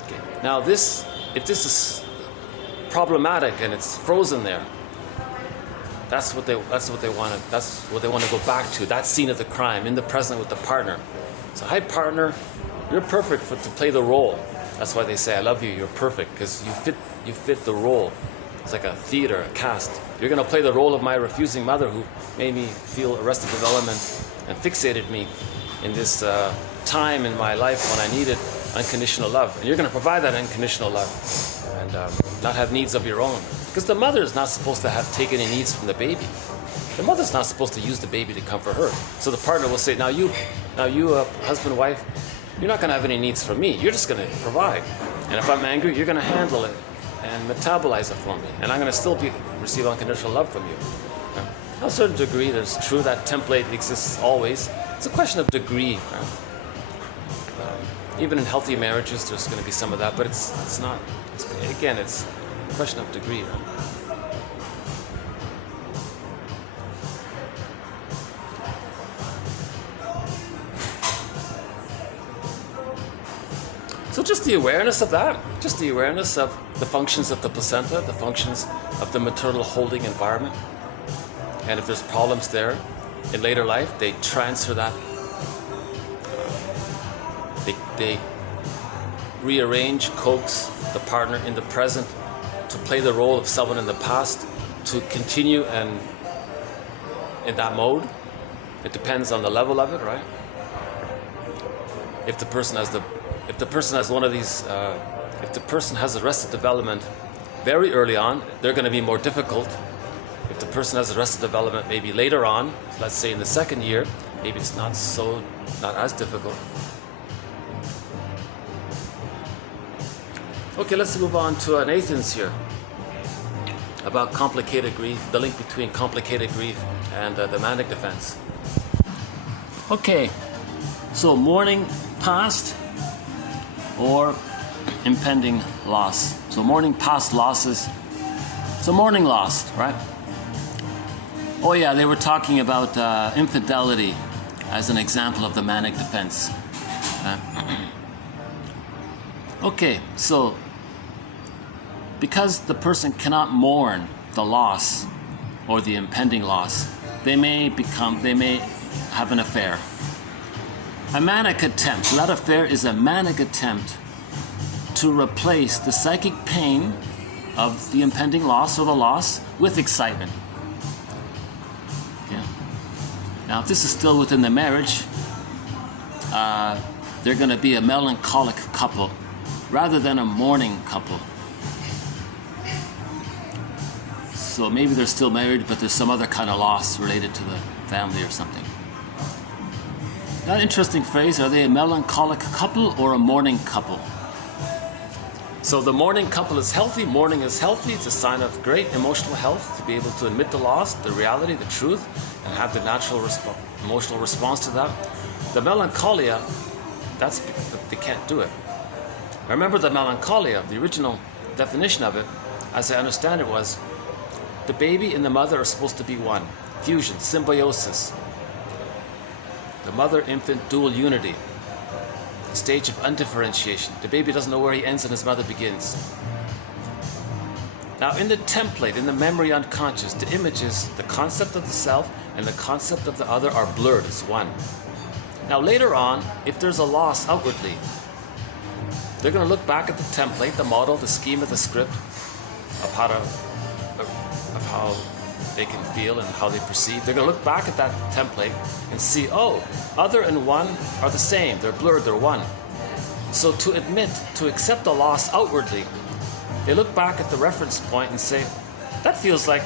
Okay. Now if this is problematic and it's frozen there, that's what they want to go back to. That scene of the crime in the present with the partner. So, hi partner, you're perfect to play the role. That's why they say I love you. You're perfect because you fit the role. It's like a theater, a cast. You're going to play the role of my refusing mother who made me feel arrested development and fixated me in this time in my life when I needed unconditional love. And you're going to provide that unconditional love and not have needs of your own. Because the mother is not supposed to take any needs from the baby. The mother's not supposed to use the baby to comfort her. So the partner will say, now you husband, wife, you're not going to have any needs from me. You're just going to provide. And if I'm angry, you're going to handle it and metabolize it for me. And I'm going to still receive unconditional love from you. Now, to a certain degree, there's true that template exists always. It's a question of degree. Even in healthy marriages, there's going to be some of that, but it's not. Again, it's a question of degree. So just the awareness of that, just the awareness of the functions of the placenta, the functions of the maternal holding environment. And if there's problems there in later life, they transfer that. They rearrange, coax the partner in the present to play the role of someone in the past, to continue and in that mode. It depends on the level of it, right? If the person has one of these, if the person has arrested development very early on, they're going to be more difficult. If the person has arrested development maybe later on, let's say in the 2nd year, maybe it's not as difficult. Okay, let's move on to Nathan's here about complicated grief, the link between complicated grief and the manic defense. Okay, so mourning past or impending loss. So mourning past losses. So mourning lost, right? Oh yeah, they were talking about infidelity as an example of the manic defense. Okay, so because the person cannot mourn the loss or the impending loss, they may have an affair. A manic attempt. So that affair is a manic attempt to replace the psychic pain of the impending loss or the loss with excitement. Yeah. Now, if this is still within the marriage, they're going to be a melancholic couple rather than a mourning couple. So maybe they're still married, but there's some other kind of loss related to the family or something. That interesting phrase, are they a melancholic couple or a mourning couple? So the mourning couple is healthy, mourning is healthy, it's a sign of great emotional health to be able to admit the loss, the reality, the truth, and have the natural emotional response to that. The melancholia, that's because they can't do it. Remember the melancholia, the original definition of it, as I understand it, was the baby and the mother are supposed to be one. Fusion, symbiosis. The mother-infant dual unity. A stage of undifferentiation. The baby doesn't know where he ends and his mother begins. Now in the template, in the memory unconscious, the images, the concept of the self and the concept of the other are blurred as one. Now later on, if there's a loss outwardly, they're going to look back at the template, the model, the schema, the script of how they can feel and how they perceive. They're going to look back at that template and see, oh, other and one are the same. They're blurred, they're one. So to admit, to accept the loss outwardly, they look back at the reference point and say, that feels like,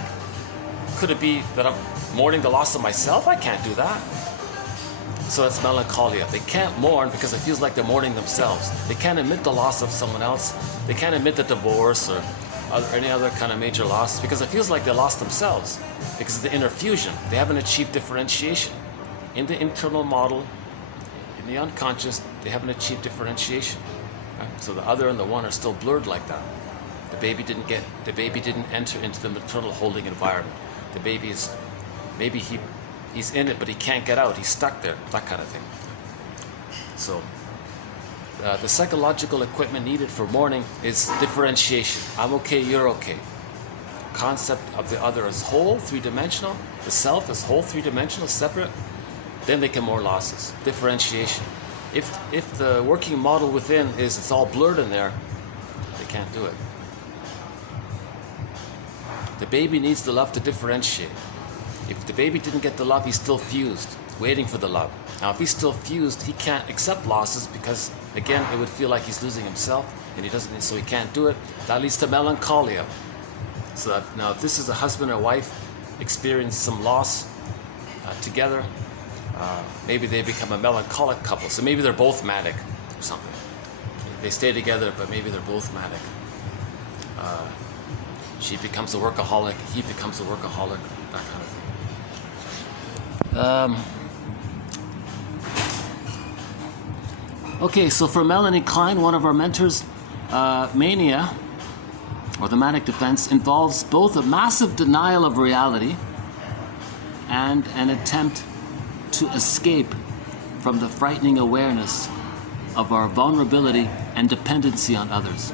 could it be that I'm mourning the loss of myself? I can't do that. So it's melancholia. They can't mourn because it feels like they're mourning themselves. They can't admit the loss of someone else. They can't admit the divorce or any other kind of major loss because it feels like they lost themselves because of the inner fusion. They haven't achieved differentiation. In the internal model, in the unconscious, they haven't achieved differentiation. Right? So the other and the one are still blurred like that. The baby didn't enter into the maternal holding environment. The baby is, maybe he's in it, but he can't get out. He's stuck there, that kind of thing. So the psychological equipment needed for mourning is differentiation. I'm okay, you're okay. Concept of the other as whole, three-dimensional. The self as whole, three-dimensional, separate. Then they can mourn losses. Differentiation. If the working model within is it's all blurred in there, they can't do it. The baby needs the love to differentiate. If the baby didn't get the love, he's still fused, waiting for the love. Now, if he's still fused, he can't accept losses because, again, it would feel like he's losing himself, and he doesn't, so he can't do it. That leads to melancholia. So that, now, if this is a husband or wife experience some loss together, maybe they become a melancholic couple. So maybe they're both manic or something. They stay together, but maybe they're both manic. She becomes a workaholic, he becomes a workaholic, that kind of thing. Okay, so for Melanie Klein, one of our mentors, mania, or the manic defense, involves both a massive denial of reality and an attempt to escape from the frightening awareness of our vulnerability and dependency on others.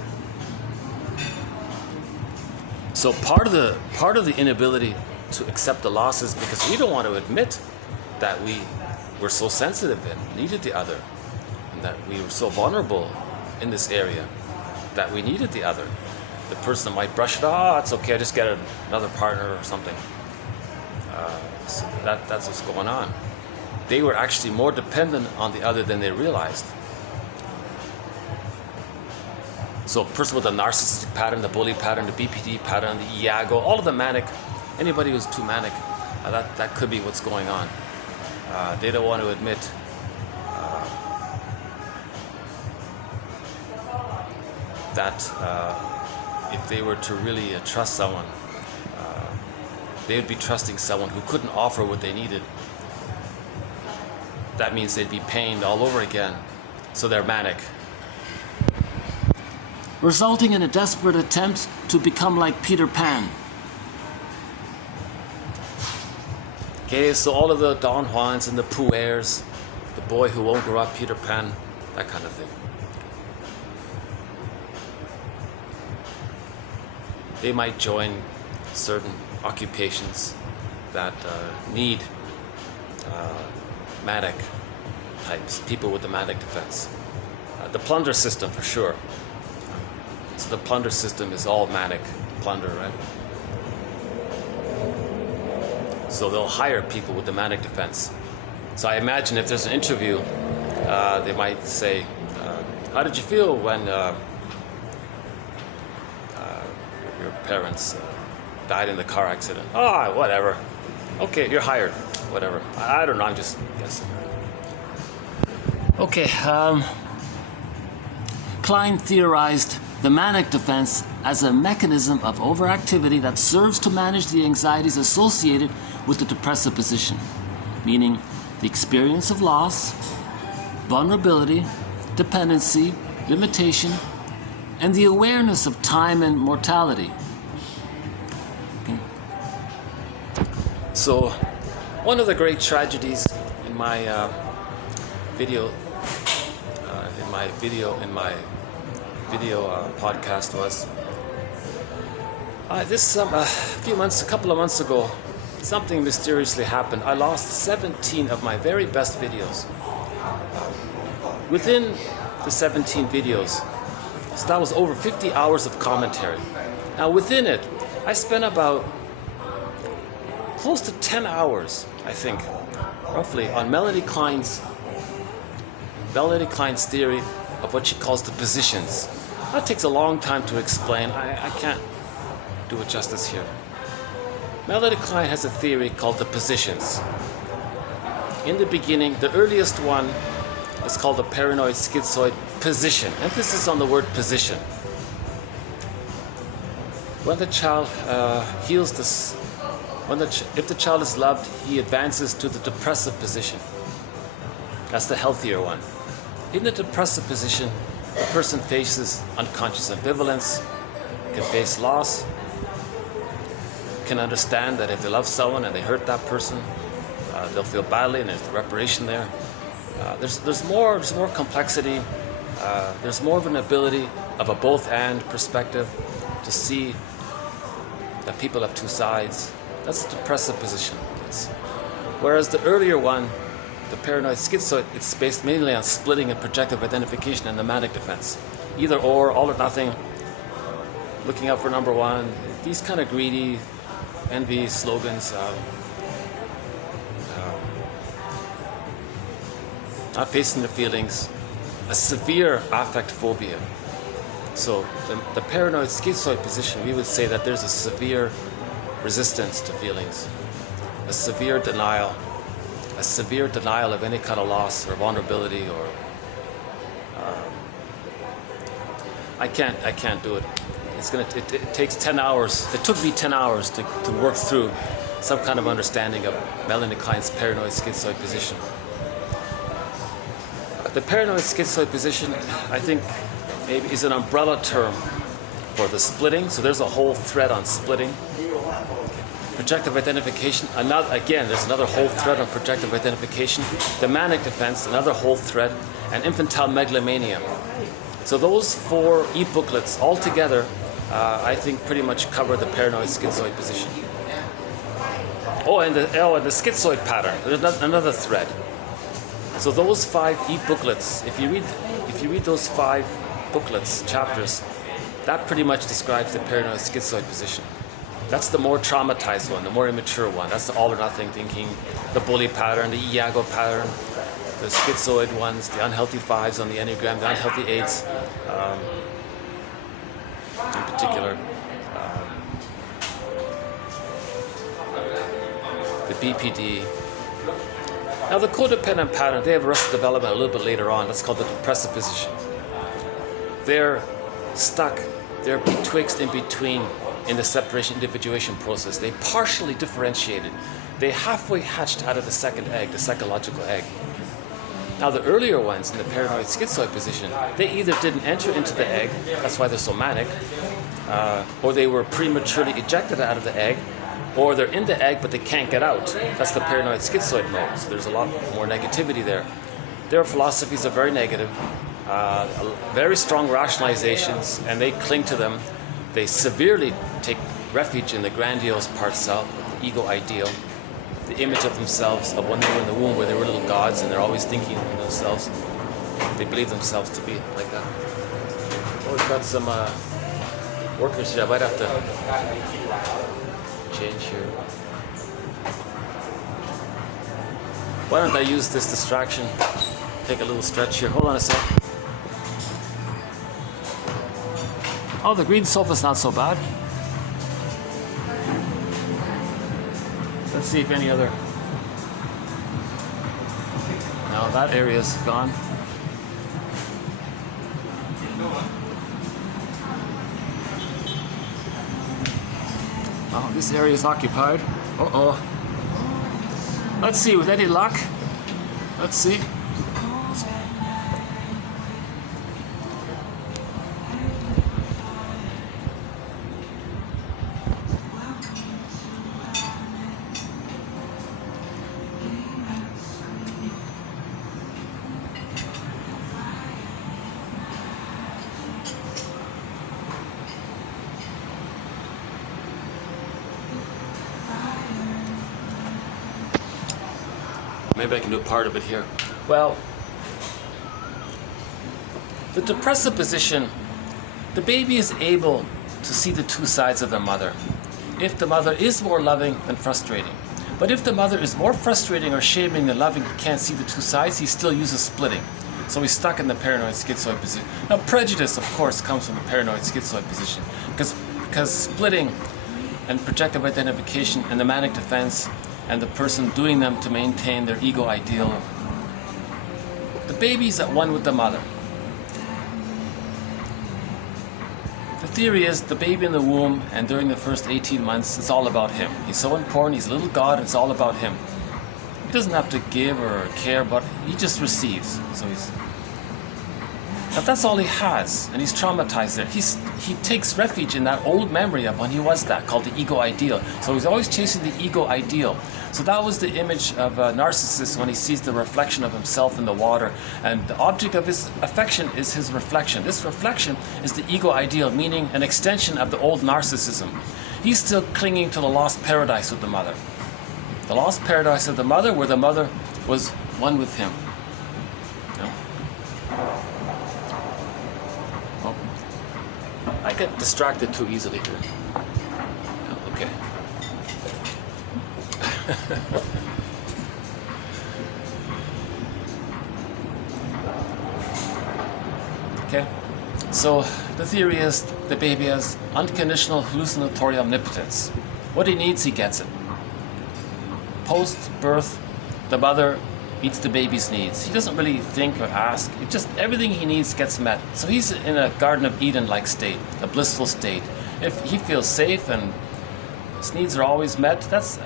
So part of the inability to accept the losses because we don't want to admit that we were so sensitive and needed the other, and that we were so vulnerable in this area that we needed the other. The person might brush it off, it's okay, I just get another partner or something. So that's what's going on. They were actually more dependent on the other than they realized. So a person with a narcissistic pattern, the bully pattern, the BPD pattern, the Iago, all of the manic, anybody who's too manic, that could be what's going on. They don't want to admit that if they were to really trust someone, they would be trusting someone who couldn't offer what they needed. That means they'd be pained all over again, so they're manic. Resulting in a desperate attempt to become like Peter Pan. Okay, so all of the Don Juans and the Puers, the boy who won't grow up, Peter Pan, that kind of thing. They might join certain occupations that need manic types, people with the manic defense. The plunder system for sure. So the plunder system is all manic plunder, right? So they'll hire people with the manic defense. So I imagine if there's an interview, they might say, how did you feel when your parents died in the car accident? Oh, whatever. Okay, you're hired. Whatever. I don't know, I'm just guessing. Okay, Klein theorized the manic defense as a mechanism of overactivity that serves to manage the anxieties associated with the depressive position, meaning the experience of loss, vulnerability, dependency, limitation, and the awareness of time and mortality. Okay. So, one of the great tragedies in my video podcast was a couple of months ago, something mysteriously happened. I lost 17 of my very best videos. Within the 17 videos, so that was over 50 hours of commentary. Now within it, I spent about close to 10 hours, I think, roughly, on Melanie Klein's theory of what she calls the positions. That takes a long time to explain. I can't do it justice here. Melanie Klein has a theory called the positions. In the beginning, the earliest one is called the paranoid schizoid position. Emphasis on the word position. When the child heals this, if the child is loved, he advances to the depressive position. That's the healthier one. In the depressive position, the person faces unconscious ambivalence, can face loss, can understand that if they love someone and they hurt that person, they'll feel badly, and there's the reparation there. There's more complexity. There's more of an ability of a both-and perspective to see that people have two sides. That's the depressive position. Whereas the earlier one, the paranoid schizoid, it's based mainly on splitting and projective identification and the manic defense. Either or, all or nothing, looking out for number one, these kind of greedy, envy slogans, not facing the feelings, a severe affect phobia. So the paranoid schizoid position, we would say that there's a severe resistance to feelings, a severe denial of any kind of loss or vulnerability, or I can't do it. It takes 10 hours. It took me 10 hours to work through some kind of understanding of Melanie Klein's paranoid schizoid position. The paranoid schizoid position, I think, maybe is an umbrella term for the splitting. So there's a whole thread on splitting. Projective identification, there's another whole thread on projective identification. The manic defense, another whole thread, and infantile megalomania. So those 4 e-booklets all together, I think pretty much cover the paranoid schizoid position. And the schizoid pattern, there's another thread. So those 5 e-booklets, if you read those 5 booklets, chapters, that pretty much describes the paranoid schizoid position. That's the more traumatized one, the more immature one. That's the all or nothing thinking, the bully pattern, the Iago pattern, the schizoid ones, the unhealthy 5s on the Enneagram, the unhealthy 8s, in particular. The BPD. Now the codependent pattern, they have arrested development a little bit later on. That's called the depressive position. Their stuck. They're betwixt, in between, in the separation individuation process. They partially differentiated. They halfway hatched out of the second egg, the psychological egg. Now the earlier ones in the paranoid schizoid position, they either didn't enter into the egg, that's why they're so manic, or they were prematurely ejected out of the egg, or they're in the egg but they can't get out. That's the paranoid schizoid mode, so there's a lot more negativity there. Their philosophies are very negative, very strong rationalizations, and they cling to them. They severely take refuge in the grandiose part self, the ego ideal, the image of themselves of when they were in the womb where they were little gods and they're always thinking of themselves. They believe themselves to be like that. Oh, we've got some workers here. I might have to change here. Why don't I use this distraction? Take a little stretch here. Hold on a sec. Oh, the green sofa's not so bad. Let's see if any other... No, that area's gone. Oh, this area is occupied. Uh-oh. Let's see, with any luck. Let's see. Maybe I can do part of it here. Well, the depressive position, the baby is able to see the two sides of the mother. If the mother is more loving than frustrating. But if the mother is more frustrating or shaming than loving, he can't see the two sides, he still uses splitting. So he's stuck in the paranoid schizoid position. Now prejudice, of course, comes from a paranoid schizoid position. Because splitting and projective identification and the manic defense and the person doing them to maintain their ego ideal. The baby's at one with the mother. The theory is the baby in the womb and during the first 18 months, it's all about him. He's so important, he's a little god, it's all about him. He doesn't have to give or care, but he just receives. But that's all he has, and he's traumatized there. He takes refuge in that old memory of when he was that, called the ego ideal. So he's always chasing the ego ideal. So that was the image of a narcissist when he sees the reflection of himself in the water. And the object of his affection is his reflection. This reflection is the ego ideal, meaning an extension of the old narcissism. He's still clinging to the lost paradise with the mother. The lost paradise of the mother, where the mother was one with him. I get distracted too easily here. Okay. Okay. So the theory is the baby has unconditional hallucinatory omnipotence. What he needs, he gets it. Post-birth, the mother meets the baby's needs. He doesn't really think or ask. It just everything he needs gets met. So he's in a Garden of Eden-like state, a blissful state. If he feels safe and his needs are always met, that's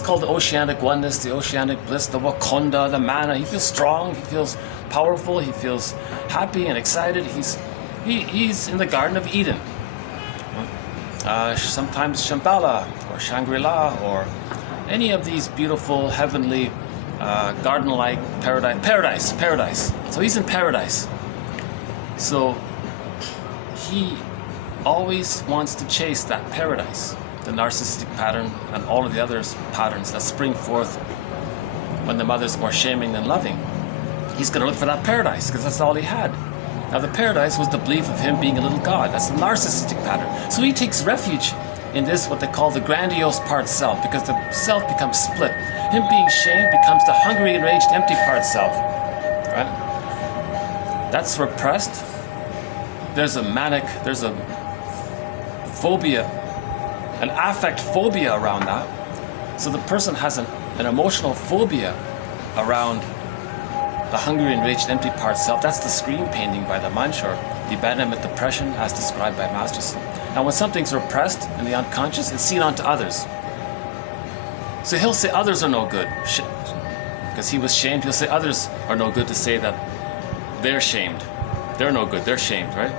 called the oceanic oneness, the oceanic bliss, the Wakanda, the mana. He feels strong. He feels powerful. He feels happy and excited. He's in the Garden of Eden. Sometimes Shambhala or Shangri-La or any of these beautiful heavenly garden-like paradise. So he's in paradise. So he always wants to chase that paradise, the narcissistic pattern and all of the other patterns that spring forth when the mother's more shaming than loving. He's going to look for that paradise because that's all he had. Now the paradise was the belief of him being a little god. That's the narcissistic pattern. So he takes refuge in this, what they call the grandiose part self, because the self becomes split. Him being shamed becomes the hungry, enraged, empty part self. Right? That's repressed. There's a phobia, an affect phobia around that. So the person has an emotional phobia around the hungry, enraged, empty part self. That's the screen painting by the Manchur. the abandonment depression as described by Masterson. Now when something's repressed in the unconscious, it's seen onto others. So he'll say others are no good. Because he was shamed, he'll say others are no good to say that they're shamed. They're no good, they're shamed, right?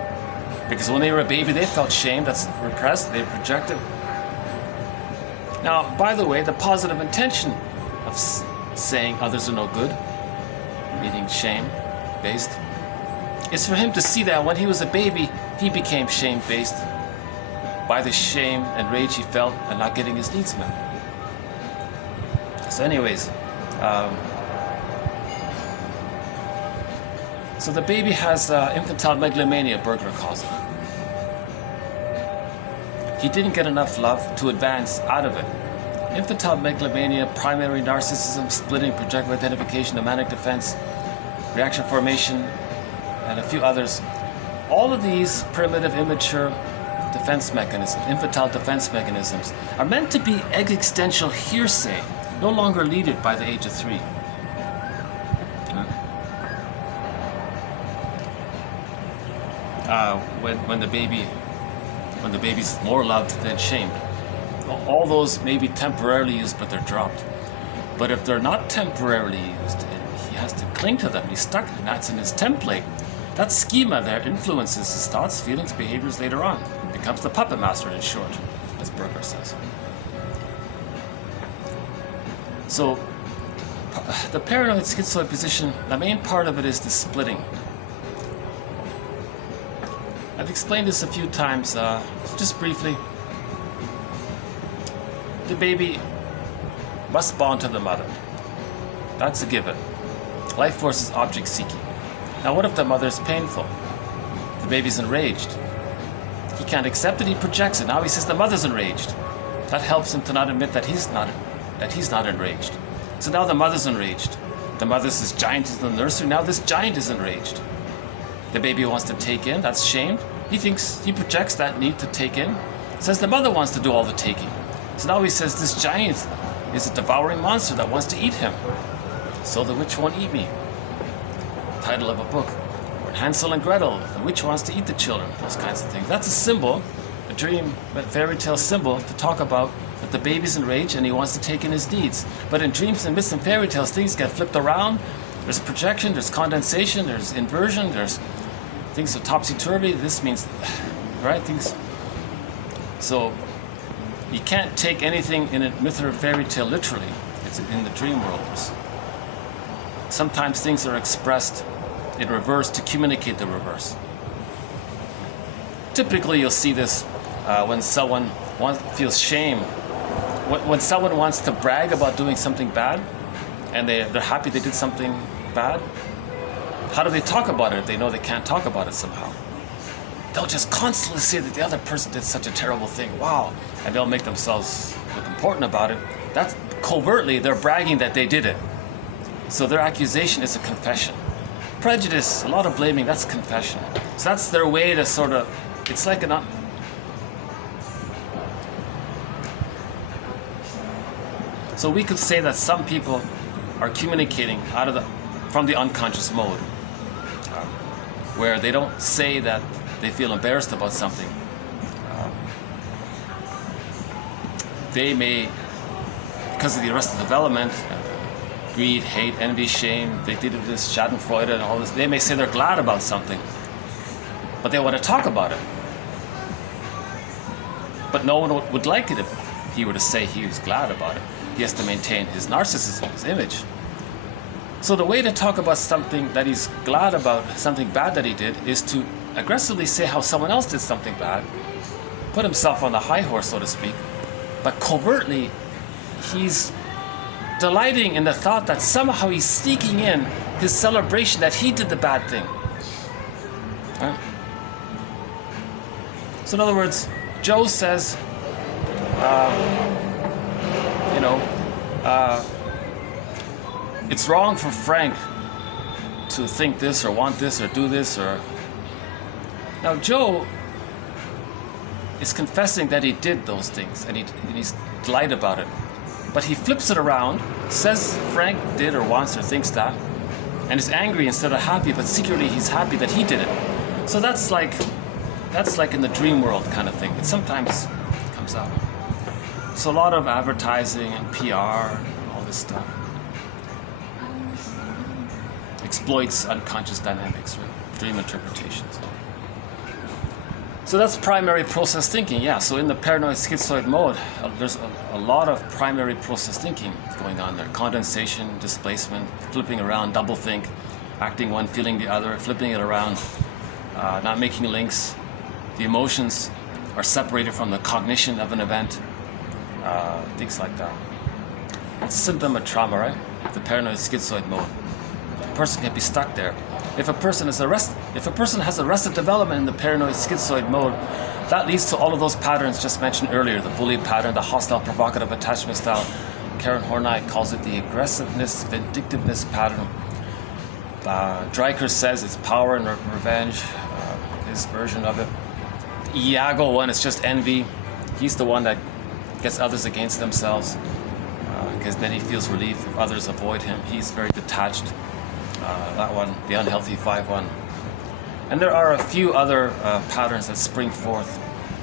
Because when they were a baby, they felt shame, that's repressed, they projected. Now, by the way, the positive intention of saying others are no good, meaning shame-based, is for him to see that when he was a baby, he became shame-based by the shame and rage he felt at not getting his needs met. So anyways, so the baby has infantile megalomania, Bergler calls it. He didn't get enough love to advance out of it. Infantile megalomania, primary narcissism, splitting, projective identification, the manic defense, reaction formation, and a few others. All of these primitive, immature defense mechanisms, infantile defense mechanisms, are meant to be existential hearsay, no longer needed by the age of 3. When the baby's more loved than shamed. All those may be temporarily used, but they're dropped. But if they're not temporarily used, he has to cling to them. He's stuck, and that's in his template. That schema there influences his thoughts, feelings, behaviors later on. It becomes the puppet master, in short, as Berger says. So, the paranoid schizoid position, the main part of it is the splitting. I've explained this a few times, just briefly. The baby must bond to the mother. That's a given. Life force is object seeking. Now what if the mother's painful? The baby's enraged. He can't accept it, he projects it. Now he says the mother's enraged. That helps him to not admit that he's not enraged. So now the mother's enraged. The mother's this giant in the nursery, now this giant is enraged. The baby wants to take in, that's shamed. He projects that need to take in. Says the mother wants to do all the taking. So now he says this giant is a devouring monster that wants to eat him. So the witch won't eat me. Title of a book. Or Hansel and Gretel, the witch wants to eat the children. Those kinds of things. That's a symbol, a dream, a fairy tale symbol to talk about that the baby's enraged and he wants to take in his needs. But in dreams and myths and fairy tales, things get flipped around. There's projection, there's condensation, there's inversion, there's things are topsy-turvy. This means, right, things. So you can't take anything in a myth or a fairy tale literally. It's in the dream world. Sometimes things are expressed in reverse to communicate the reverse. Typically you'll see this when someone feels shame. When someone wants to brag about doing something bad and they're happy they did something bad, how do they talk about it if they know they can't talk about it somehow? They'll just constantly say that the other person did such a terrible thing. Wow. And they'll make themselves look important about it. That's covertly, they're bragging that they did it. So their accusation is a confession. Prejudice, a lot of blaming, that's confession. So that's their way to sort of, it's like an... So we could say that some people are communicating from the unconscious mode, where they don't say that they feel embarrassed about something. They may, because of the arrested development, greed, hate, envy, shame, they did this, schadenfreude and all this, they may say they're glad about something, but they want to talk about it. But no one would like it if he were to say he was glad about it. He has to maintain his narcissism, his image. So the way to talk about something that he's glad about, something bad that he did, is to aggressively say how someone else did something bad, put himself on the high horse, so to speak, but covertly he's delighting in the thought that somehow he's sneaking in his celebration that he did the bad thing. Right? So in other words, Joe says, it's wrong for Frank to think this or want this or do this or... Now Joe is confessing that he did those things and he's delighted about it. But he flips it around, says Frank did or wants or thinks that, and is angry instead of happy, but secretly he's happy that he did it. So that's like in the dream world kind of thing. It sometimes comes out. So a lot of advertising and PR and all this stuff exploits unconscious dynamics, right? Dream interpretations. So that's primary process thinking, yeah. So in the paranoid schizoid mode, there's a lot of primary process thinking going on there. Condensation, displacement, flipping around, double think, acting one, feeling the other, flipping it around, not making links. The emotions are separated from the cognition of an event, things like that. It's a symptom of trauma, right? The paranoid schizoid mode. A person can be stuck there. If a person has arrested development in the paranoid schizoid mode, that leads to all of those patterns just mentioned earlier, the bully pattern, the hostile provocative attachment style. Karen Horney calls it the aggressiveness, vindictiveness pattern. Dreiker says it's power and revenge, his version of it. Iago one is just envy. He's the one that gets others against themselves, because then he feels relief if others avoid him. He's very detached. That one, the unhealthy 5-1. And there are a few other patterns that spring forth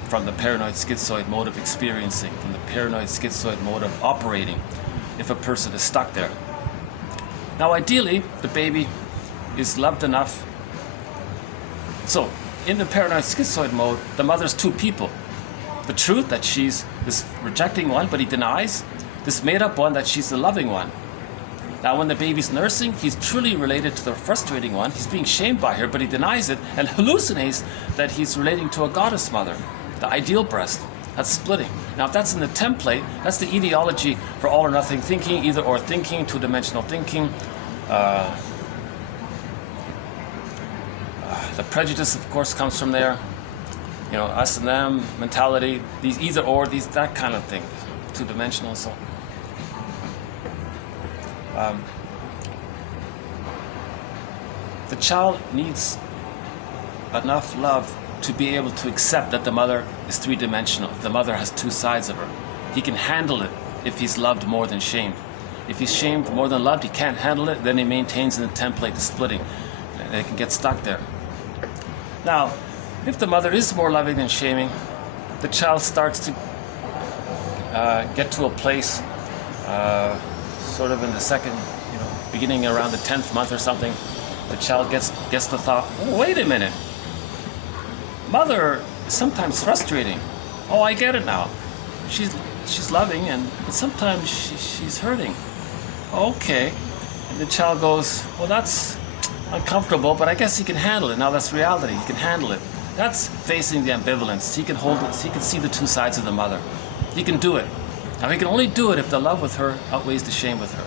from the paranoid schizoid mode of experiencing, from the paranoid schizoid mode of operating, if a person is stuck there. Now ideally, the baby is loved enough. So, in the paranoid schizoid mode, the mother's two people. The truth that she's this rejecting one, but he denies. This made-up one that she's the loving one. Now, when the baby's nursing, he's truly related to the frustrating one. He's being shamed by her, but he denies it and hallucinates that he's relating to a goddess mother, the ideal breast. That's splitting. Now, if that's in the template, that's the etiology for all or nothing thinking, either or thinking, two-dimensional thinking. The prejudice, of course, comes from there. You know, us and them mentality, these either or, these that kind of thing, two-dimensional. So. The child needs enough love to be able to accept that the mother is three-dimensional. The mother has two sides of her. He can handle it if he's loved more than shamed. If he's shamed more than loved, he can't handle it, then he maintains in the template the splitting. And they can get stuck there. Now, if the mother is more loving than shaming, the child starts to get to a place sort of in the second, beginning around the 10th month or something. The child gets the thought, oh, wait a minute. Mother is sometimes frustrating. Oh, I get it now. She's loving, but sometimes she's hurting. Okay. And the child goes, well, that's uncomfortable, but I guess he can handle it. Now that's reality. He can handle it. That's facing the ambivalence. He can hold it. He can see the two sides of the mother. He can do it. Now he can only do it if the love with her outweighs the shame with her.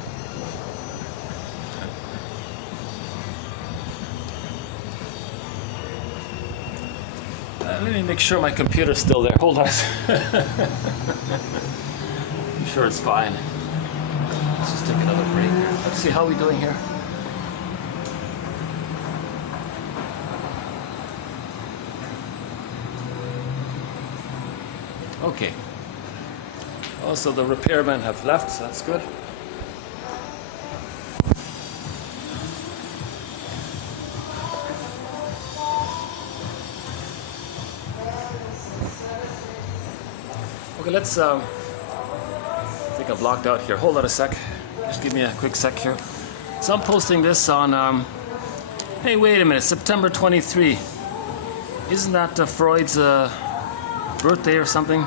Let me make sure my computer's still there. Hold on. I'm sure it's fine. Let's just take another break here. Let's see how we're doing here. Okay. Also, the repairmen have left, so that's good. Okay, let's, I think I'm blocked out here. Hold on a sec. Just give me a quick sec here. So I'm posting this on, hey, wait a minute, September 23. Isn't that Freud's birthday or something?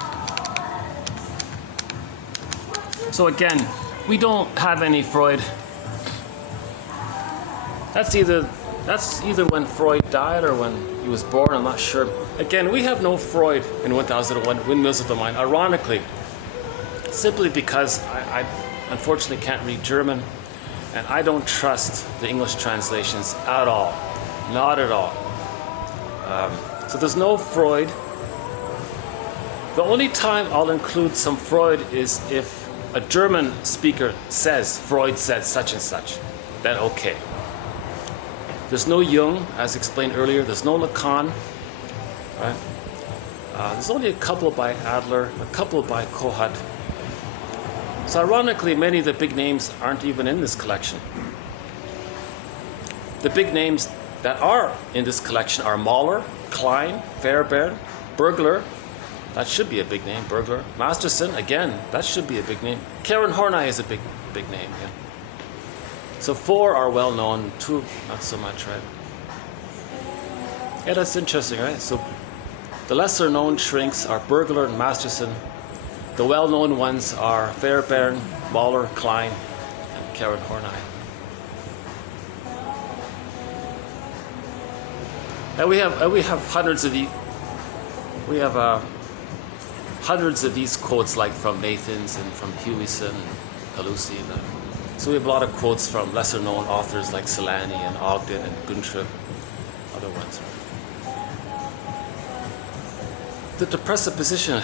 So again, we don't have any Freud. That's either when Freud died or when he was born, I'm not sure. Again, we have no Freud in 1001 Windmills of the Mind, ironically, simply because I unfortunately can't read German, and I don't trust the English translations at all, not at all. So there's no Freud. The only time I'll include some Freud is if a German speaker says, Freud said such and such, then okay. There's no Jung, as explained earlier. There's no Lacan, right? There's only a couple by Adler, a couple by Kohut. So ironically, many of the big names aren't even in this collection. The big names that are in this collection are Mahler, Klein, Fairbairn, Burglar, that should be a big name, Burglar. Masterson, again, that should be a big name. Karen Horney is a big name, yeah. So 4 are well known, 2 not so much, right? Yeah, that's interesting, right? So the lesser known shrinks are Burglar and Masterson. The well known ones are Fairbairn, Mahler, Klein, and Karen Horney. And we have hundreds of these. We have hundreds of these quotes, like from Nathans and from Hewison and Calusi. So we have a lot of quotes from lesser known authors like Solani and Ogden and Guntrip, other ones. The depressive position.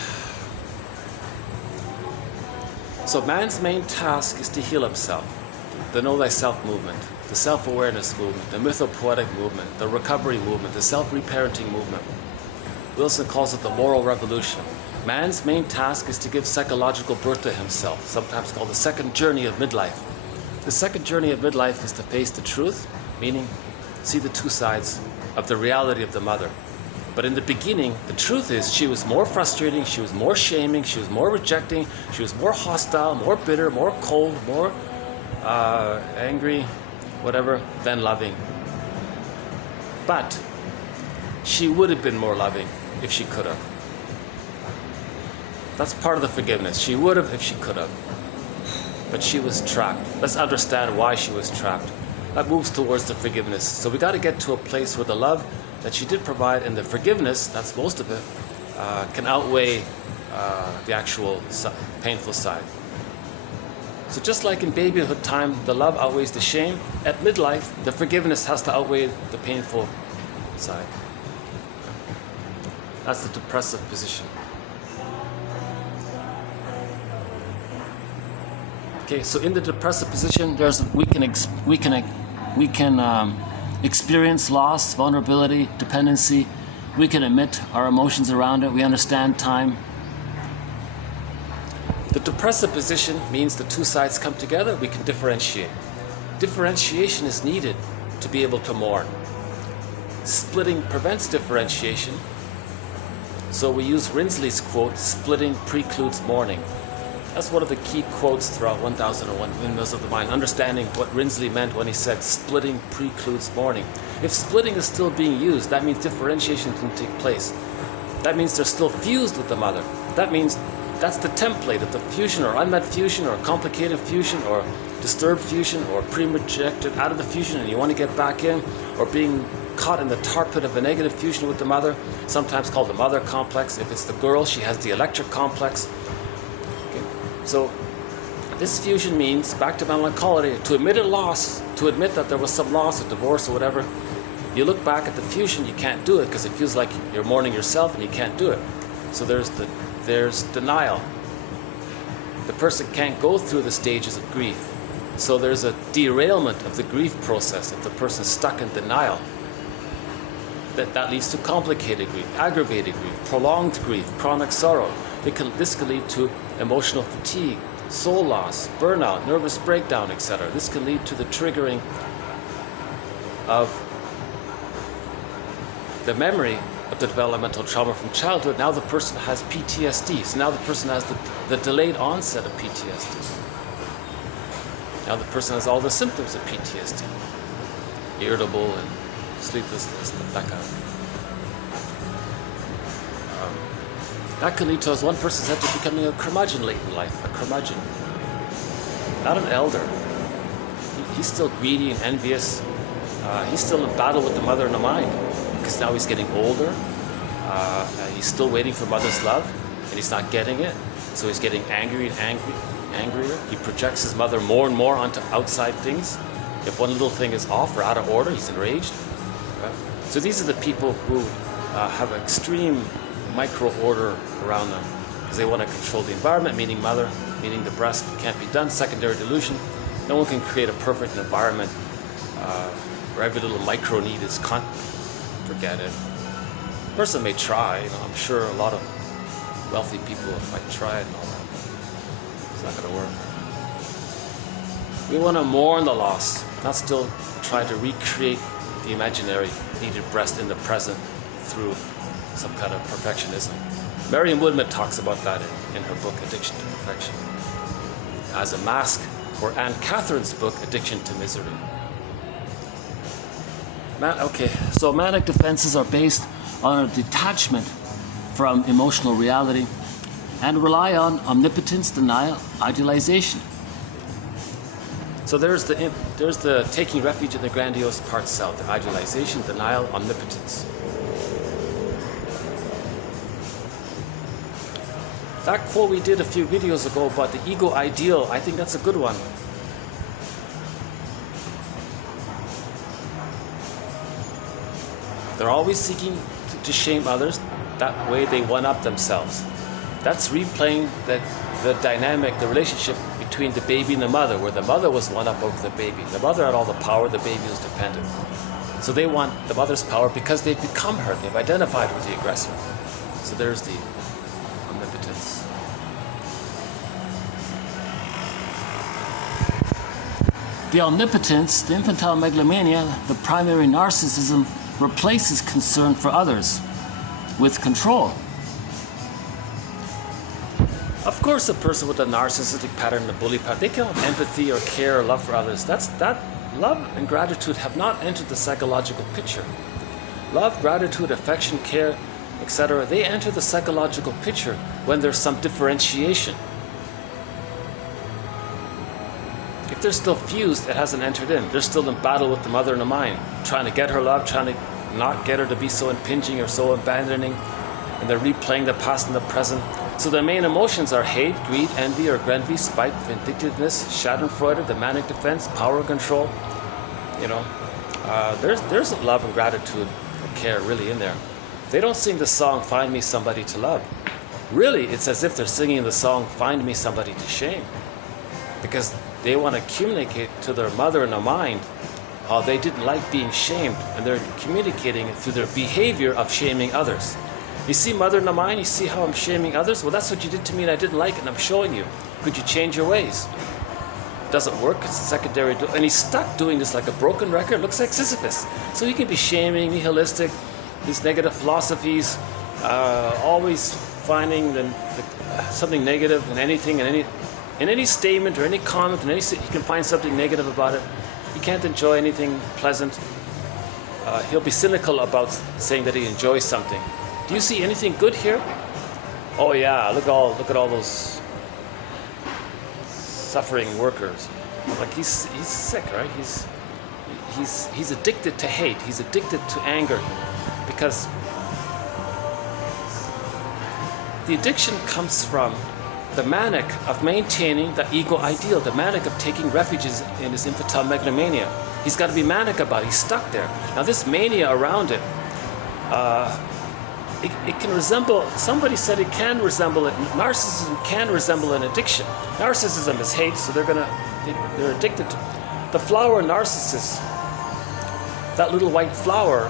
So man's main task is to heal himself. The know thyself movement, the self-awareness movement, the mythopoetic movement, the recovery movement, the self-reparenting movement. Wilson calls it the moral revolution. Man's main task is to give psychological birth to himself, sometimes called the second journey of midlife. The second journey of midlife is to face the truth, meaning see the two sides of the reality of the mother. But in the beginning, the truth is she was more frustrating, she was more shaming, she was more rejecting, she was more hostile, more bitter, more cold, more angry, whatever, than loving. But she would have been more loving if she could have. That's part of the forgiveness. She would have if she could have. But she was trapped. Let's understand why she was trapped. That moves towards the forgiveness. So we got to get to a place where the love that she did provide and the forgiveness, that's most of it, can outweigh the actual painful side. So just like in babyhood time, the love outweighs the shame, at midlife, the forgiveness has to outweigh the painful side. That's the depressive position. Okay, so in the depressive position, we can experience loss, vulnerability, dependency. We can admit our emotions around it. We understand time. The depressive position means the two sides come together. We can differentiate. Differentiation is needed to be able to mourn. Splitting prevents differentiation. So we use Rinsley's quote, "Splitting precludes mourning." That's one of the key quotes throughout 1001 Windmills of the Mind, understanding what Rinsley meant when he said splitting precludes mourning. If splitting is still being used, that means differentiation can take place. That means they're still fused with the mother. That means that's the template of the fusion or unmet fusion or complicated fusion or disturbed fusion or pre-rejected out of the fusion and you want to get back in, or being caught in the tar pit of a negative fusion with the mother, sometimes called the mother complex. If it's the girl, she has the electric complex. So this fusion means, back to melancholy, to admit a loss, to admit that there was some loss, a divorce or whatever. You look back at the fusion, you can't do it because it feels like you're mourning yourself and you can't do it. So there's denial. The person can't go through the stages of grief. So there's a derailment of the grief process if the person's stuck in denial. That leads to complicated grief, aggravated grief, prolonged grief, chronic sorrow. This can lead to emotional fatigue, soul loss, burnout, nervous breakdown, etc. This can lead to the triggering of the memory of the developmental trauma from childhood. Now the person has PTSD. So now the person has the delayed onset of PTSD. Now the person has all the symptoms of PTSD. Irritable and sleeplessness, that kind of thing. That can lead to, as one person said, to becoming a curmudgeon late in life, a curmudgeon. Not an elder. He's still greedy and envious. He's still in battle with the mother and the mind, because now he's getting older. He's still waiting for mother's love, and he's not getting it. So he's getting angry and angrier. He projects his mother more and more onto outside things. If one little thing is off or out of order, he's enraged. So these are the people who have extreme micro order around them because they want to control the environment, meaning mother, meaning the breast. Can't be done. Secondary delusion. No one can create a perfect environment where every little micro need is forget it. A person may try. I'm sure a lot of wealthy people might try it and all that. It's not going to work. We want to mourn the loss, not still try to recreate the imaginary needed breast in the present through some kind of perfectionism. Marion Woodman talks about that in her book Addiction to Perfection as a mask for Anne Catherine's book Addiction to Misery. So manic defenses are based on a detachment from emotional reality and rely on omnipotence, denial, idealization. So there's the taking refuge in the grandiose part self, the idealization, denial, omnipotence. That quote we did a few videos ago about the ego ideal, I think that's a good one. They're always seeking to shame others. That way they one-up themselves. That's replaying the dynamic, the relationship between the baby and the mother, where the mother was one-up over the baby. The mother had all the power, the baby was dependent. So they want the mother's power because they've become her. They've identified with the aggressor. So there's the omnipotence. The omnipotence, the infantile megalomania, the primary narcissism, replaces concern for others with control. Of course, a person with a narcissistic pattern, a bully pattern, they can have empathy or care or love for others. That love and gratitude have not entered the psychological picture. Love, gratitude, affection, care, etc., they enter the psychological picture when there's some differentiation. If they're still fused, it hasn't entered in. They're still in battle with the mother in the mind, trying to get her love, trying to not get her to be so impinging or so abandoning, and they're replaying the past and the present. So their main emotions are hate, greed, envy or grenvy, spite, vindictiveness, schadenfreude, the manic defense, power control. You know, there's love and gratitude and care really in there. They don't sing the song, "Find me somebody to love." Really, it's as if they're singing the song, "Find me somebody to shame," because they want to communicate to their mother in the mind how they didn't like being shamed, and they're communicating it through their behavior of shaming others. You see, mother in the mind, you see how I'm shaming others? Well, that's what you did to me and I didn't like it, and I'm showing you. Could you change your ways? Doesn't work, it's secondary. And he's stuck doing this like a broken record. Looks like Sisyphus. So he can be shaming, nihilistic, these negative philosophies, always finding something negative in anything, in any statement or any comment, you can find something negative about it. He can't enjoy anything pleasant. He'll be cynical about saying that he enjoys something. Do you see anything good here? Oh yeah, look at all those suffering workers. Like he's sick, right? He's addicted to hate. He's addicted to anger, because the addiction comes from the manic of maintaining the ego ideal, the manic of taking refuges in his infantile megalomania. He's got to be manic about it. He's stuck there. Now this mania around it, it can resemble, somebody said it can resemble it, narcissism can resemble an addiction. Narcissism is hate, so they're addicted to the flower narcissus. That little white flower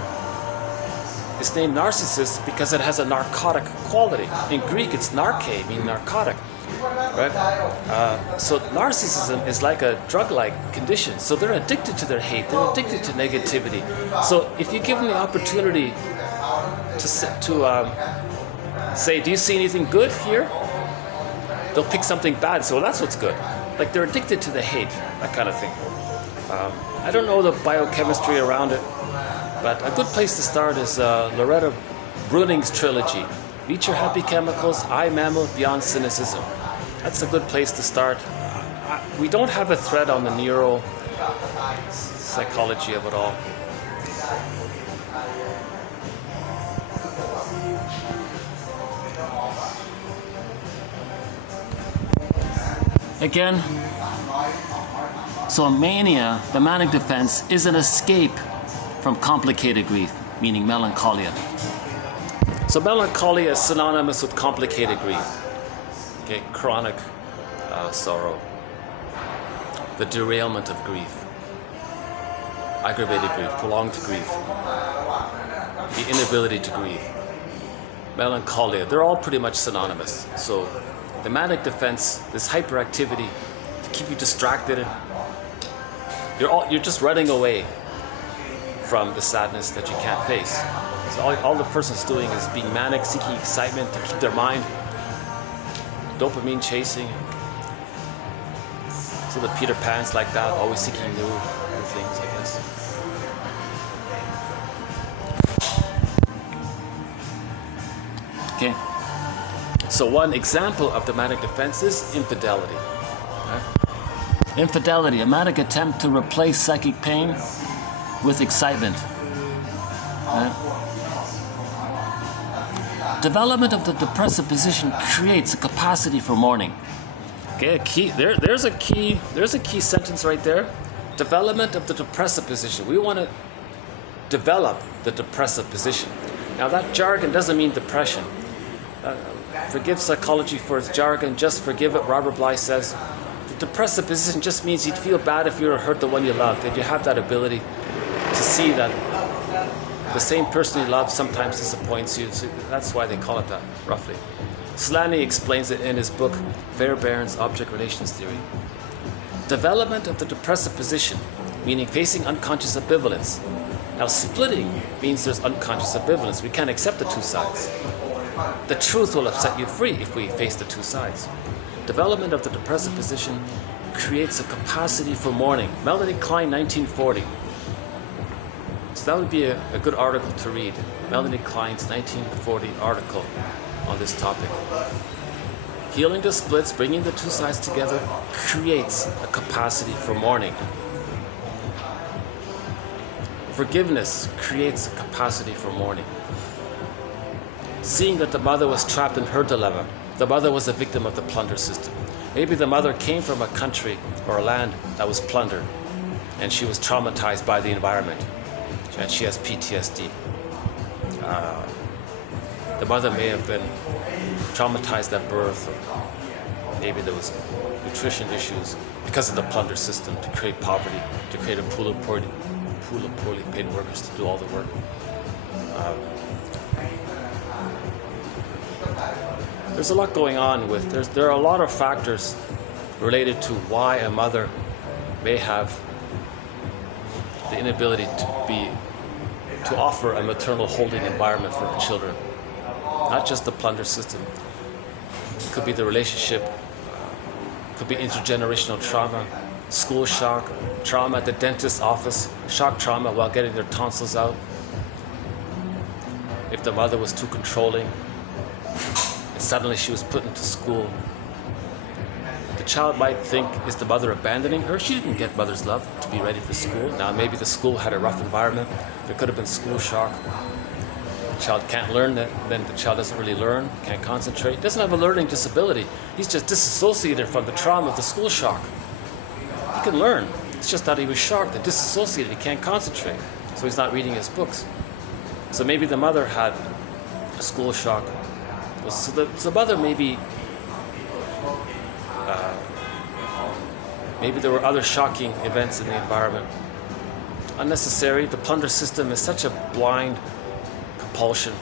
is named narcissus because it has a narcotic quality. In Greek, it's narke, meaning narcotic. Right? So narcissism is like a drug-like condition. So they're addicted to their hate. They're addicted to negativity. So if you give them the opportunity to say, "Do you see anything good here?" They'll pick something bad. So that's what's good. Like they're addicted to the hate, that kind of thing. I don't know the biochemistry around it, but a good place to start is Loretta Bruning's trilogy. Meet Your Happy Chemicals, I, Mammal, Beyond Cynicism. That's a good place to start. We don't have a thread on the neuro psychology of it all. Again, so mania, the manic defense, is an escape from complicated grief, meaning melancholia. So melancholia is synonymous with complicated grief. Okay, chronic sorrow, the derailment of grief, aggravated grief, prolonged grief, the inability to grieve, melancholia, they're all pretty much synonymous. So the manic defense, this hyperactivity to keep you distracted, you're just running away from the sadness that you can't face. So all the person's doing is being manic, seeking excitement to keep their mind dopamine chasing. So the Peter Pan's like that, always seeking new things, I guess. Okay. So one example of the manic defense is infidelity. Okay? Infidelity, a manic attempt to replace psychic pain with excitement. Right? Development of the depressive position creates a capacity for mourning. Okay, there's a key sentence right there. Development of the depressive position. We want to develop the depressive position. Now that jargon doesn't mean depression. Forgive psychology for its jargon, just forgive it. Robert Bly says, the depressive position just means you'd feel bad if you were hurt the one you loved, that you have that ability to see that the same person you love sometimes disappoints you. So that's why they call it that, roughly. Slaney explains it in his book, Fairbairn's Object Relations Theory. Development of the depressive position, meaning facing unconscious ambivalence. Now splitting means there's unconscious ambivalence. We can't accept the two sides. The truth will set you free if we face the two sides. Development of the depressive position creates a capacity for mourning. Melanie Klein, 1940. So that would be a good article to read. Melanie Klein's 1940 article on this topic. Healing the splits, bringing the two sides together, creates a capacity for mourning. Forgiveness creates a capacity for mourning. Seeing that the mother was trapped in her dilemma, the mother was a victim of the plunder system. Maybe the mother came from a country or a land that was plundered, and she was traumatized by the environment, and she has PTSD. The mother may have been traumatized at birth, or maybe there was nutrition issues because of the plunder system to create poverty, to create a pool of poorly paid workers to do all the work. There's a lot going on with, there are a lot of factors related to why a mother may have the inability to offer a maternal holding environment for her children. Not just the plunder system. It could be the relationship, could be intergenerational trauma, school shock, trauma at the dentist's office, shock trauma while getting their tonsils out. If the mother was too controlling, and suddenly she was put into school, the child might think, is the mother abandoning her? She didn't get mother's love to be ready for school. Now maybe the school had a rough environment. There could have been school shock. The child can't learn, then the child doesn't really learn, can't concentrate, doesn't have a learning disability. He's just disassociated from the trauma of the school shock. He can learn. It's just that he was shocked and disassociated. He can't concentrate. So he's not reading his books. So maybe the mother had a school shock. So the mother maybe there were other shocking events in the environment. Unnecessary. The plunder system is such a blind compulsion.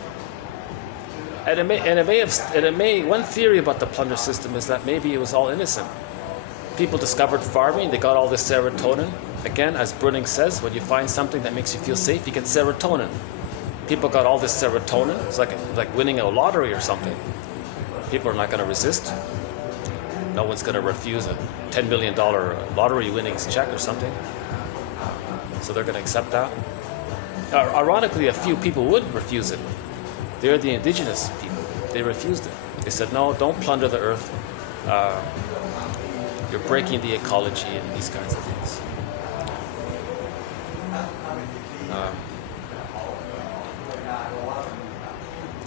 And it may one theory about the plunder system is that maybe it was all innocent. People discovered farming, they got all this serotonin. Again, as Brunning says, when you find something that makes you feel safe, you get serotonin. People got all this serotonin. It's like winning a lottery or something. People are not going to resist. No one's going to refuse a $10 million lottery winnings check or something. So they're going to accept that. Ironically, a few people would refuse it. They're the indigenous people. They refused it. They said, no, don't plunder the earth. You're breaking the ecology and these kinds of things.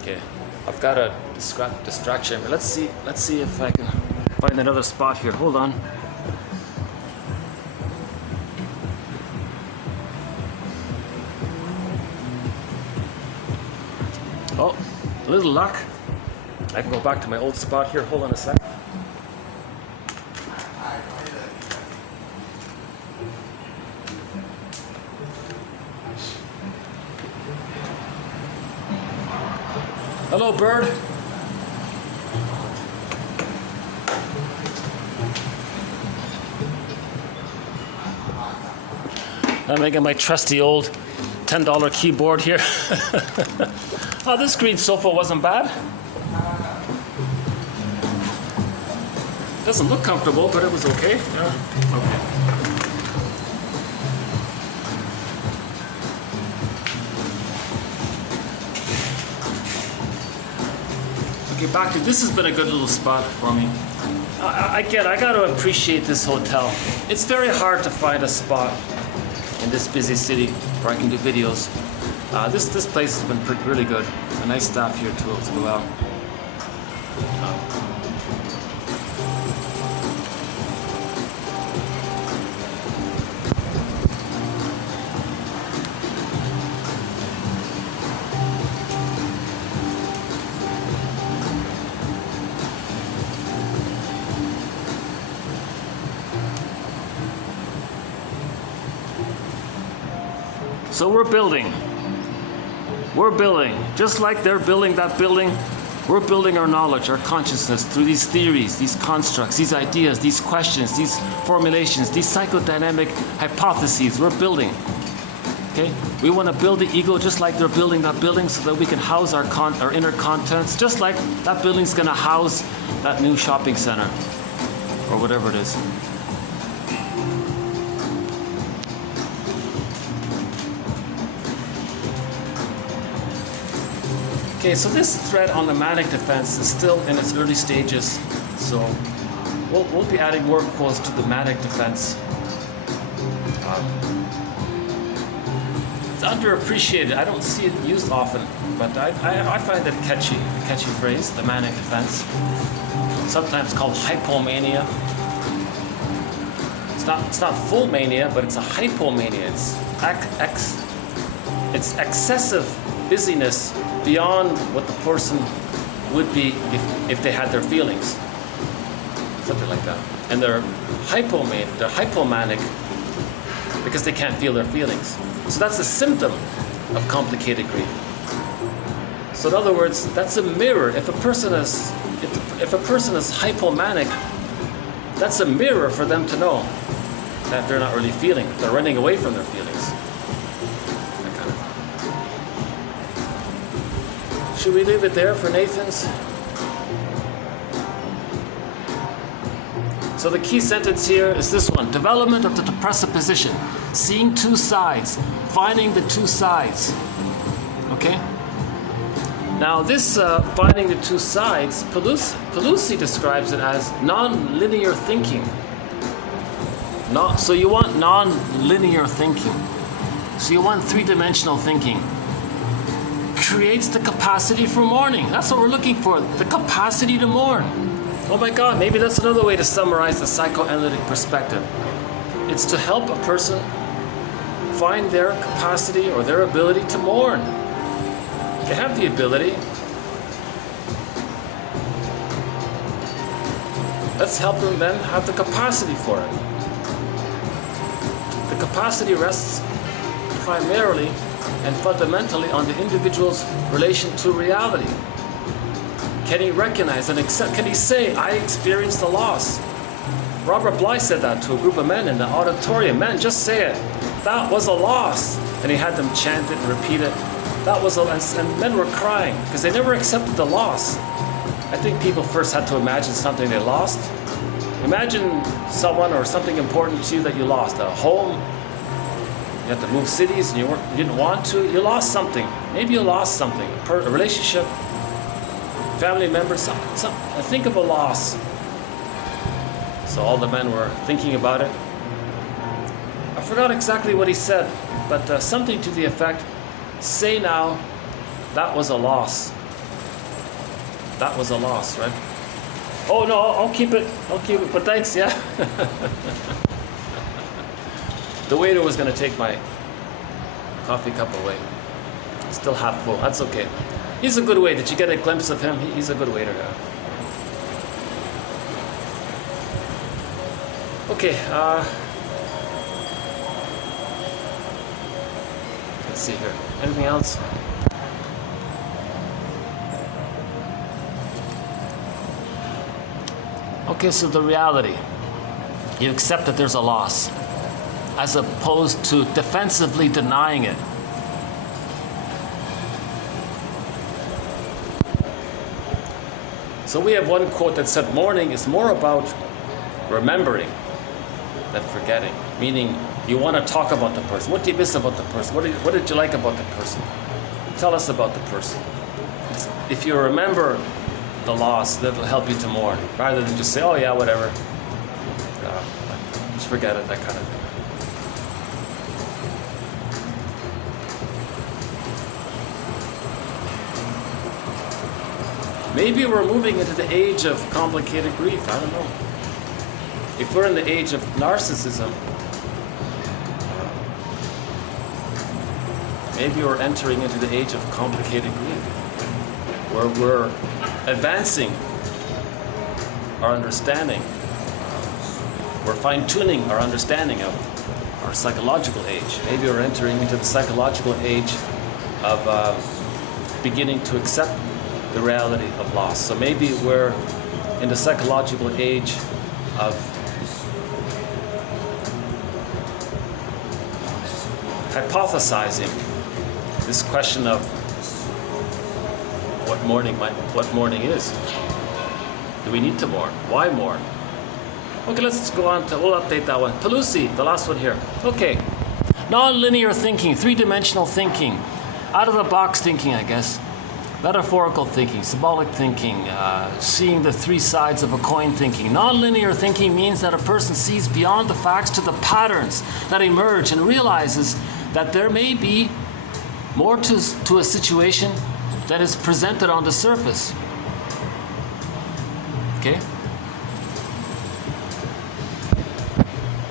Okay, I've got a distraction. Let's see if I can find another spot here. Hold on. Oh, a little luck. I can go back to my old spot here. Hold on a sec. Hello, bird. I'm making my trusty old $10 keyboard here. Oh, this green sofa wasn't bad. Doesn't look comfortable, but it was okay. Yeah. Okay. Okay, back to this has been a good little spot for me. I got to appreciate this hotel. It's very hard to find a spot in this busy city where I can do videos. This place has been really good. A nice staff here too as well. So we're building, just like they're building that building, we're building our knowledge, our consciousness through these theories, these constructs, these ideas, these questions, these formulations, these psychodynamic hypotheses, we're building, okay? We want to build the ego just like they're building that building so that we can house our inner contents, just like that building's gonna house that new shopping center, or whatever it is. Okay, so this thread on the manic defense is still in its early stages, so we'll be adding more quotes to the manic defense. It's underappreciated. I don't see it used often, but I find it a catchy phrase, the manic defense. Sometimes called hypomania. It's not full mania, but it's a hypomania. It's excessive busyness beyond what the person would be if they had their feelings. Something like that. And they're hypomanic because they can't feel their feelings. So that's a symptom of complicated grief. So in other words, that's a mirror. If a person is hypomanic, that's a mirror for them to know that they're not really feeling. They're running away from their feelings. Should we leave it there for Nathan's? So the key sentence here is this one: development of the depressive position, seeing two sides, finding the two sides. Okay? Now this finding the two sides, Pelusi describes it as non-linear thinking. So you want non-linear thinking. So you want three-dimensional thinking. Creates the capacity for mourning. That's what we're looking for, the capacity to mourn. Oh my God, maybe that's another way to summarize the psychoanalytic perspective. It's to help a person find their capacity or their ability to mourn. They have the ability. Let's help them then have the capacity for it. The capacity rests primarily and fundamentally on the individual's relation to reality. Can he recognize and accept? Can he say, I experienced a loss? Robert Bly said that to a group of men in the auditorium. Men, just say it. That was a loss. And he had them chant it and repeat it. That was and men were crying because they never accepted the loss. I think people first had to imagine something they lost. Imagine someone or something important to you that you lost. A home. You had to move cities and you didn't want to. You lost something. Maybe you lost something. A relationship, family members. Think of a loss. So all the men were thinking about it. I forgot exactly what he said, but something to the effect, say now, that was a loss. That was a loss, right? Oh no, I'll keep it, but thanks, yeah. The waiter was going to take my coffee cup away. Still half full, that's okay. He's a good waiter. Did you get a glimpse of him? He's a good waiter. Okay, let's see here. Anything else? Okay, so the reality. You accept that there's a loss, as opposed to defensively denying it. So we have one quote that said mourning is more about remembering than forgetting. Meaning you want to talk about the person. What do you miss about the person? What did you like about the person? Tell us about the person. If you remember the loss, that'll help you to mourn, rather than just say, oh yeah, whatever. Just forget it, that kind of thing. Maybe we're moving into the age of complicated grief, I don't know. If we're in the age of narcissism, maybe we're entering into the age of complicated grief, where we're advancing our understanding. We're fine-tuning our understanding of our psychological age. Maybe we're entering into the psychological age of beginning to accept the reality of loss. So maybe we're in the psychological age of hypothesizing this question of what mourning is. Do we need to mourn? Why mourn? Okay, let's go on to, we'll update that one. Lucy, the last one here. Okay. Non-linear thinking, three-dimensional thinking, out-of-the-box thinking, I guess. Metaphorical thinking, symbolic thinking, seeing the three sides of a coin thinking. Non-linear thinking means that a person sees beyond the facts to the patterns that emerge and realizes that there may be more to a situation that is presented on the surface. Okay?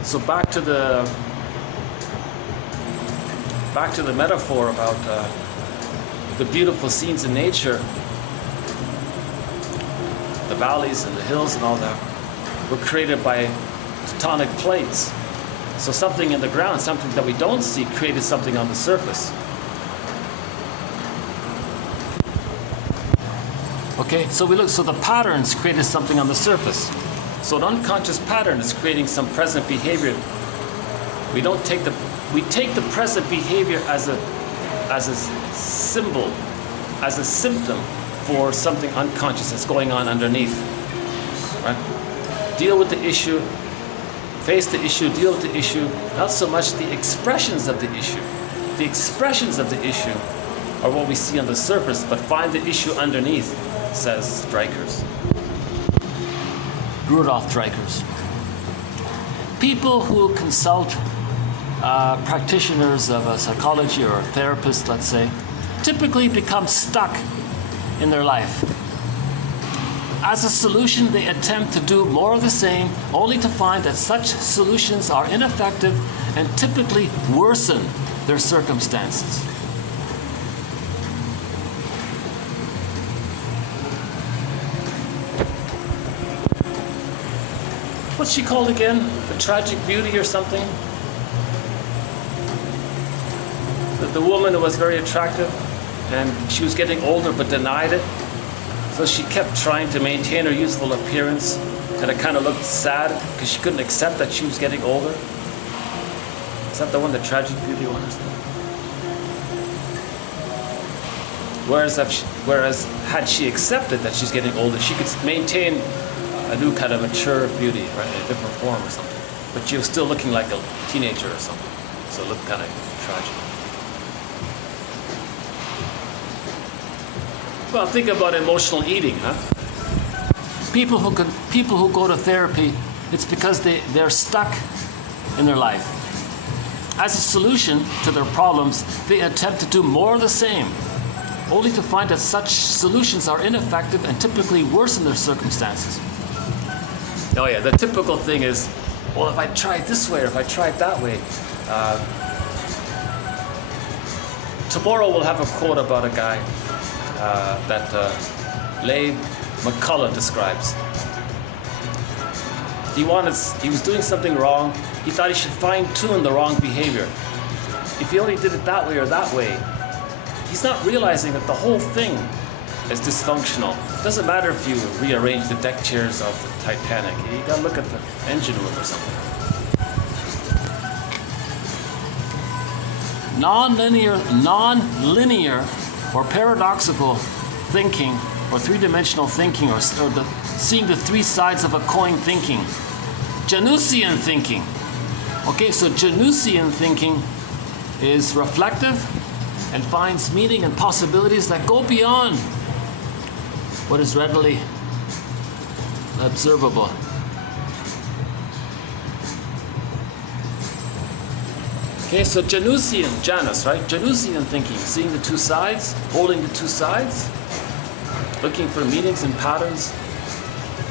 So back to the metaphor about the beautiful scenes in nature, the valleys and the hills and all that, were created by tectonic plates. So something in the ground, something that we don't see, created something on the surface. Okay, so the patterns created something on the surface. So an unconscious pattern is creating some present behavior. We take the present behavior as a symbol, as a symptom for something unconscious that's going on underneath. Right? Deal with the issue, face the issue, deal with the issue, not so much the expressions of the issue. The expressions of the issue are what we see on the surface, but find the issue underneath, says Strikers. Rudolf Strikers. People who consult practitioners of psychology or therapists, let's say, typically become stuck in their life. As a solution, they attempt to do more of the same, only to find that such solutions are ineffective and typically worsen their circumstances. What's she called again? The Tragic Beauty or something? The woman who was very attractive and she was getting older but denied it. So she kept trying to maintain her youthful appearance, and it kind of looked sad because she couldn't accept that she was getting older. Is that the one, the Tragic Beauty one? Whereas had she accepted that she's getting older, she could maintain a new kind of mature beauty, right, in a different form or something. But she was still looking like a teenager or something. So it looked kind of tragic. Well, think about emotional eating, huh? People who go to therapy, it's because they're stuck in their life. As a solution to their problems, they attempt to do more of the same, only to find that such solutions are ineffective and typically worsen their circumstances. Oh yeah, the typical thing is, well, if I tried this way or if I tried that way. Tomorrow we'll have a quote about a guy that Leigh McCullough describes. He was doing something wrong. He thought he should fine-tune the wrong behavior. If he only did it that way or that way, he's not realizing that the whole thing is dysfunctional. It doesn't matter if you rearrange the deck chairs of the Titanic. You gotta look at the engine room or something. Non-linear or paradoxical thinking or three-dimensional thinking, or seeing the three sides of a coin thinking. Janusian thinking. Okay, so Janusian thinking is reflective and finds meaning and possibilities that go beyond what is readily observable. Okay, so Janus, right? Janusian thinking, seeing the two sides, holding the two sides, looking for meanings and patterns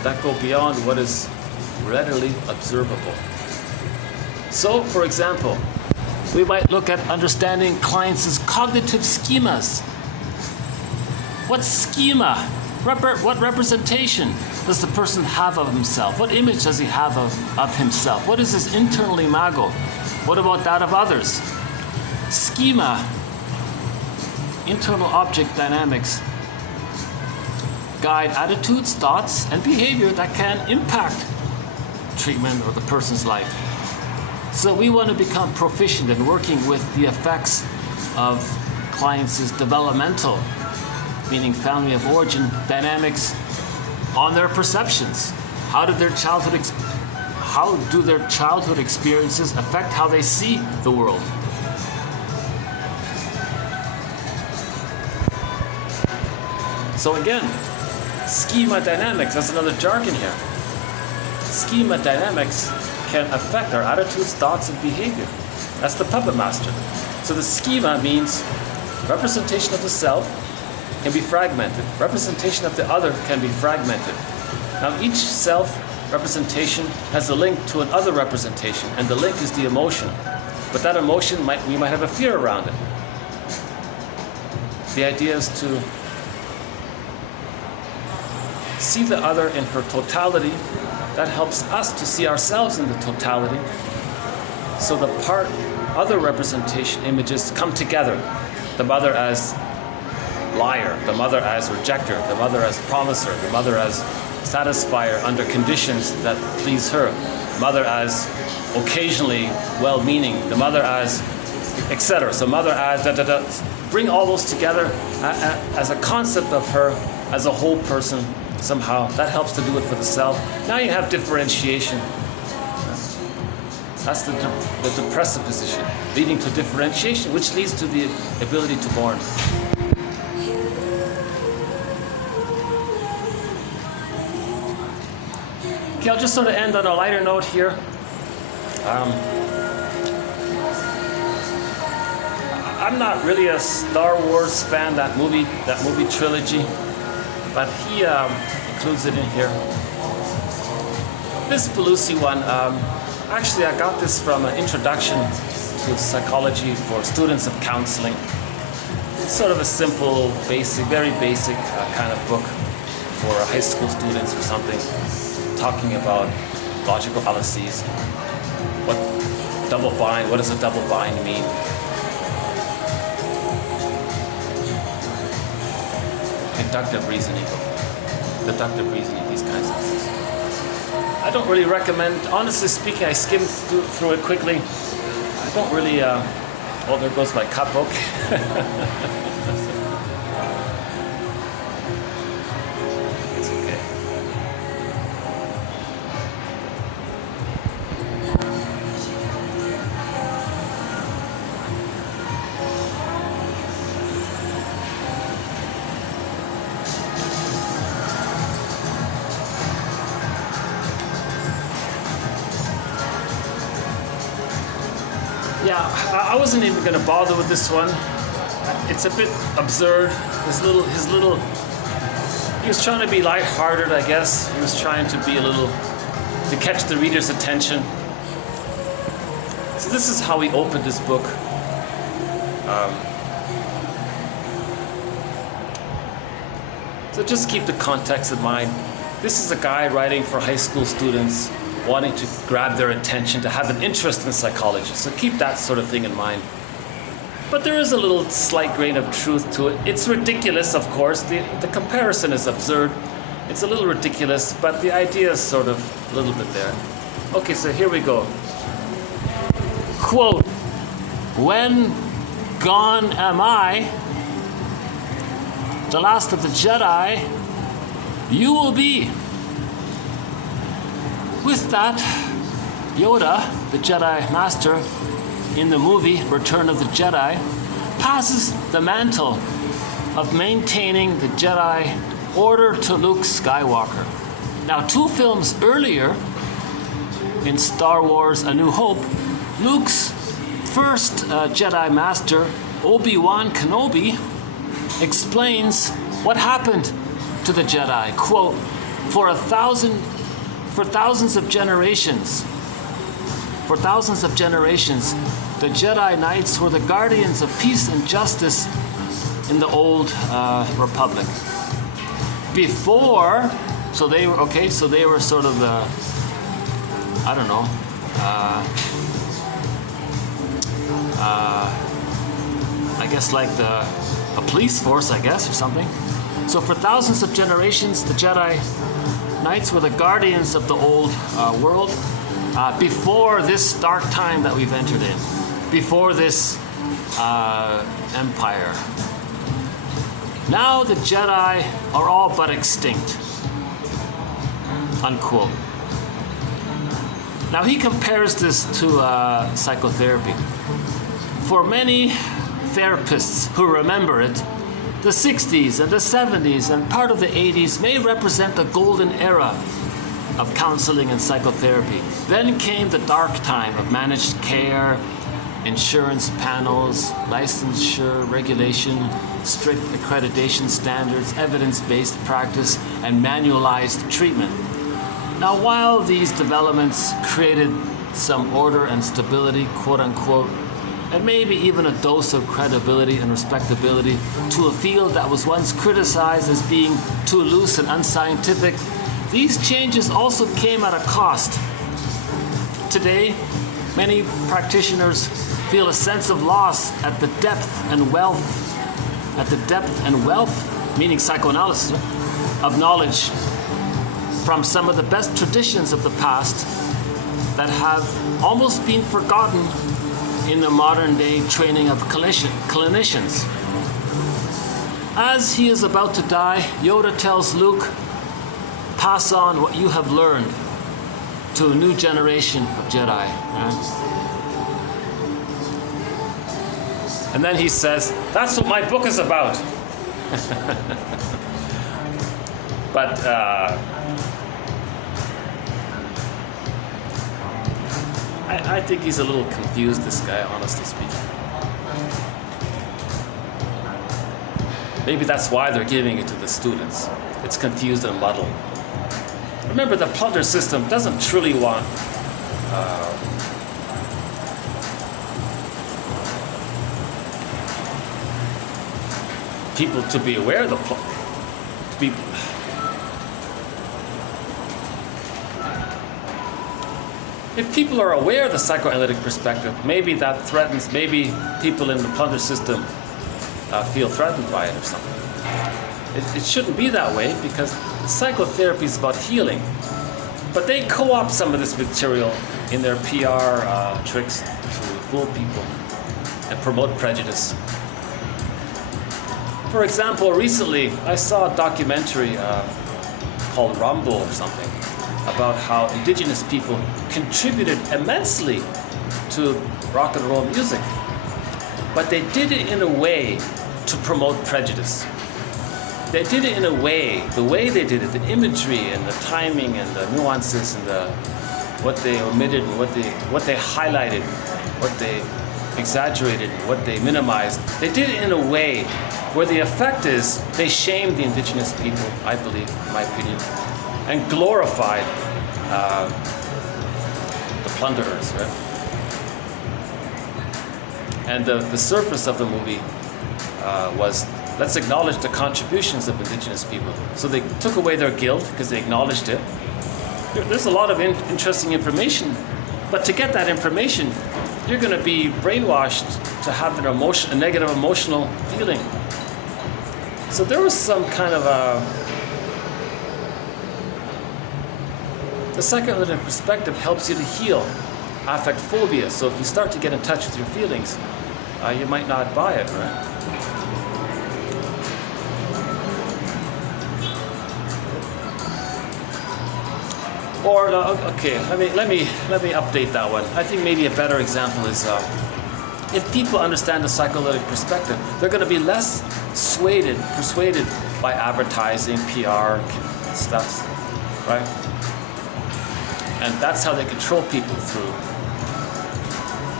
that go beyond what is readily observable. So, for example, we might look at understanding clients' cognitive schemas. What schema, what representation does the person have of himself? What image does he have of himself? What is his internal imago? What about that of others? Schema, internal object dynamics, guide attitudes, thoughts, and behavior that can impact treatment or the person's life. So we want to become proficient in working with the effects of clients' developmental, meaning family of origin, dynamics on their perceptions. How do their childhood experiences affect how they see the world? So again, schema dynamics, that's another jargon here. Schema dynamics can affect our attitudes, thoughts, and behavior. That's the puppet master. So the schema means representation of the self can be fragmented. Representation of the other can be fragmented. Now each self representation has a link to another representation, and the link is the emotion. But that emotion, we might have a fear around it. The idea is to see the other in her totality. That helps us to see ourselves in the totality. So the other representation images come together. The mother as liar, the mother as rejecter, the mother as promiser, the mother as satisfier under conditions that please her, mother as occasionally well-meaning, the mother as etc. So mother as bring all those together as a concept of her as a whole person somehow. That helps to do it for the self. Now you have differentiation. That's the depressive position, leading to differentiation, which leads to the ability to mourn. Okay, I'll just sort of end on a lighter note here. I'm not really a Star Wars fan, that movie trilogy, but he includes it in here. This Belusi one, actually I got this from an introduction to psychology for students of counseling. It's sort of a simple, basic, very basic kind of book for high school students or something, talking about logical fallacies. What does a double bind mean? Deductive reasoning, these kinds of things. I don't really recommend, honestly speaking, I skimmed through it quickly. I don't really, oh, there goes my cup, okay. It's okay. Yeah, I wasn't even going to bother with this one. It's a bit absurd. He was trying to be lighthearted, I guess. He was trying to be to catch the reader's attention. So this is how he opened his book. So just keep the context in mind. This is a guy writing for high school students, wanting to grab their attention, to have an interest in psychology. So keep that sort of thing in mind. But there is a little slight grain of truth to it. It's ridiculous, of course. The comparison is absurd. It's a little ridiculous, but the idea is sort of a little bit there. Okay, so here we go. Quote, "When gone am I, the last of the Jedi, you will be. With that, Yoda, the Jedi Master, in the movie Return of the Jedi, passes the mantle of maintaining the Jedi Order to Luke Skywalker. Now, 2 films earlier, in Star Wars A New Hope, Luke's first Jedi Master, Obi-Wan Kenobi, explains what happened to the Jedi. Quote, for thousands of generations, the Jedi Knights were the guardians of peace and justice in the old Republic. Before, so they were sort of the, I don't know, I guess like a police force, I guess, or something. So for thousands of generations, the Jedi Knights were the guardians of the old world before this dark time that we've entered in, before this empire. Now the Jedi are all but extinct. Unquote. Now he compares this to psychotherapy. For many therapists who remember it, the 60s and the 70s and part of the 80s may represent the golden era of counseling and psychotherapy. Then came the dark time of managed care, insurance panels, licensure, regulation, strict accreditation standards, evidence-based practice, and manualized treatment. Now, while these developments created some order and stability, quote unquote, and maybe even a dose of credibility and respectability to a field that was once criticized as being too loose and unscientific, these changes also came at a cost. Today, many practitioners feel a sense of loss at the depth and wealth, meaning psychoanalysis, of knowledge from some of the best traditions of the past that have almost been forgotten in the modern day training of clinicians. As he is about to die, Yoda tells Luke, pass on what you have learned to a new generation of Jedi. Right? And then he says, that's what my book is about. But I think he's a little confused, this guy, honestly speaking. Maybe that's why they're giving it to the students. It's confused and muddled. Remember, the plunder system doesn't truly want people to be aware of the If people are aware of the psychoanalytic perspective, maybe that threatens, maybe people in the plunder system feel threatened by it or something. It shouldn't be that way, because psychotherapy is about healing. But they co-opt some of this material in their PR tricks to fool people and promote prejudice. For example, recently I saw a documentary called Rambo or something, about how indigenous people contributed immensely to rock and roll music. But they did it in a way to promote prejudice. They did it in a way, the way they did it, the imagery and the timing and the nuances and what they omitted and what they highlighted, what they exaggerated, what they minimized. They did it in a way where the effect is they shamed the indigenous people, I believe, in my opinion, and glorified the plunderers, right? And the surface of the movie was, let's acknowledge the contributions of indigenous people. So they took away their guilt because they acknowledged it. There's a lot of interesting information, but to get that information, you're going to be brainwashed to have a negative emotional feeling. So there was some kind of the psychoanalytic perspective helps you to heal affect phobia. So if you start to get in touch with your feelings, you might not buy it, right? Or okay, let me update that one. I think maybe a better example is if people understand the psychoanalytic perspective, they're going to be less persuaded by advertising, PR stuff, right? And that's how they control people through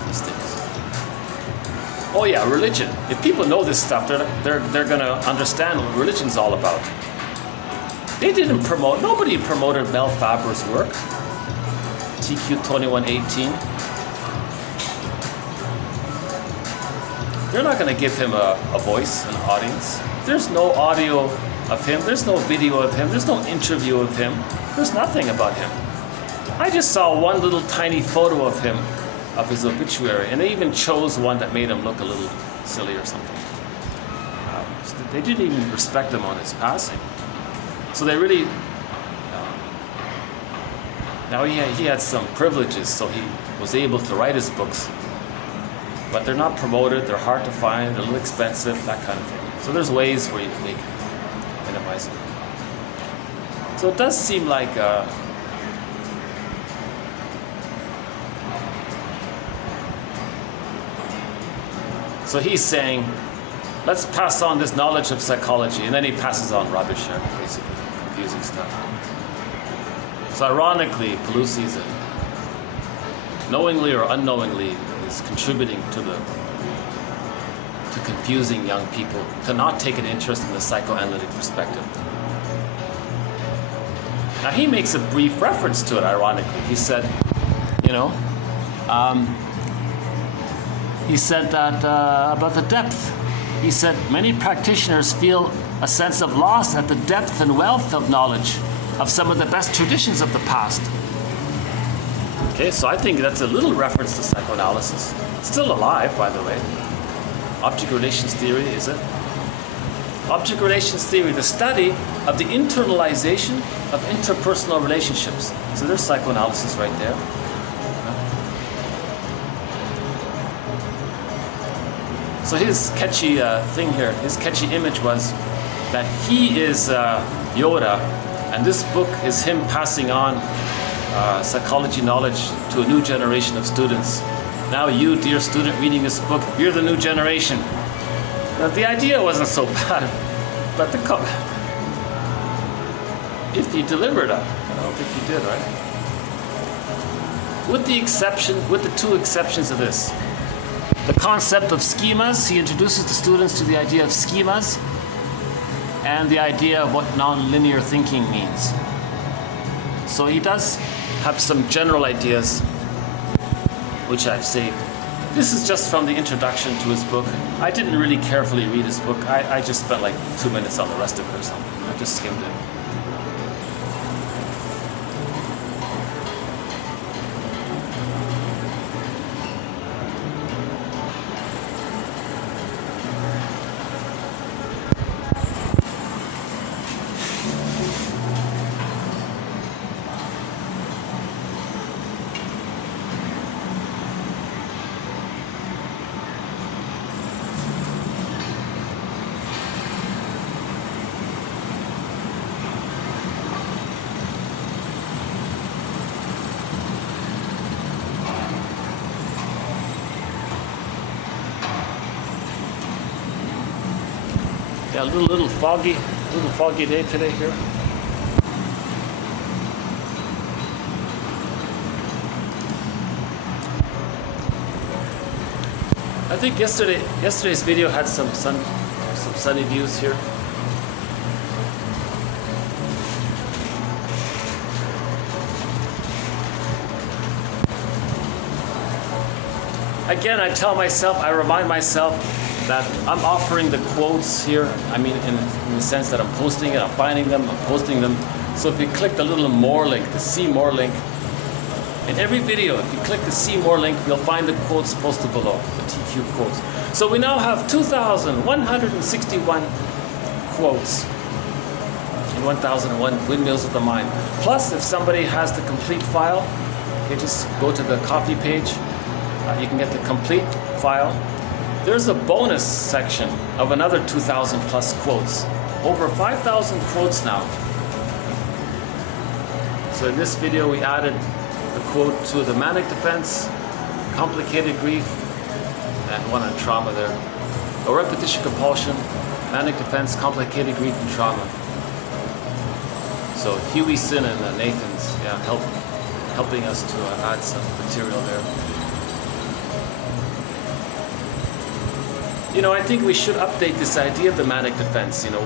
these things. Oh yeah, religion. If people know this stuff, they're going to understand what religion's all about. Nobody promoted Mel Faber's work, TQ 2118. They're not going to give him a voice, an audience. There's no audio of him, there's no video of him, there's no interview of him, there's nothing about him. I just saw one little tiny photo of him, of his obituary, and they even chose one that made him look a little silly or something. So they didn't even respect him on his passing. So they really, now he had some privileges, so he was able to write his books, but they're not promoted, they're hard to find, they're a little expensive, that kind of thing. So there's ways where you can minimize it. So it does seem like so he's saying, let's pass on this knowledge of psychology, and then he passes on rubbish here, basically. Confusing stuff. So ironically, Pelosi is knowingly or unknowingly is contributing to confusing young people to not take an interest in the psychoanalytic perspective. Now he makes a brief reference to it, ironically. He said, he said that about the depth. He said many practitioners feel a sense of loss at the depth and wealth of knowledge of some of the best traditions of the past. Okay, so I think that's a little reference to psychoanalysis. It's still alive, by the way. Object relations theory, is it? Object relations theory, the study of the internalization of interpersonal relationships. So there's psychoanalysis right there. So his catchy thing here, his catchy image was that he is Yoda, and this book is him passing on psychology knowledge to a new generation of students. Now you, dear student, reading this book, you're the new generation. Now the idea wasn't so bad, but if he delivered it, I don't think he did, right? With the two exceptions of this. The concept of schemas, he introduces the students to the idea of schemas and the idea of what nonlinear thinking means. So he does have some general ideas, which I've saved. This is just from the introduction to his book. I didn't really carefully read his book. I just spent like 2 minutes on the rest of it or something. I just skimmed it. Yeah, a little foggy day today here. I think yesterday's video had some sunny views here. Again, I remind myself that I'm offering the quotes here. I mean, in the sense that I'm posting it, I'm finding them, I'm posting them. So if you click the little more link, the see more link, in every video, if you click the see more link, you'll find the quotes posted below, the TQ quotes. So we now have 2,161 quotes in 1001 Windmills of the Mind. Plus, if somebody has the complete file, okay, just go to the copy page. You can get the complete file. There's a bonus section of another 2,000 plus quotes. Over 5,000 quotes now. So in this video we added a quote to the manic defense, complicated grief, and one on trauma there. A repetition compulsion, manic defense, complicated grief, and trauma. So Huey Sin and Nathan's, yeah, helping us to add some material there. You know, I think we should update this idea of the manic defense. You know,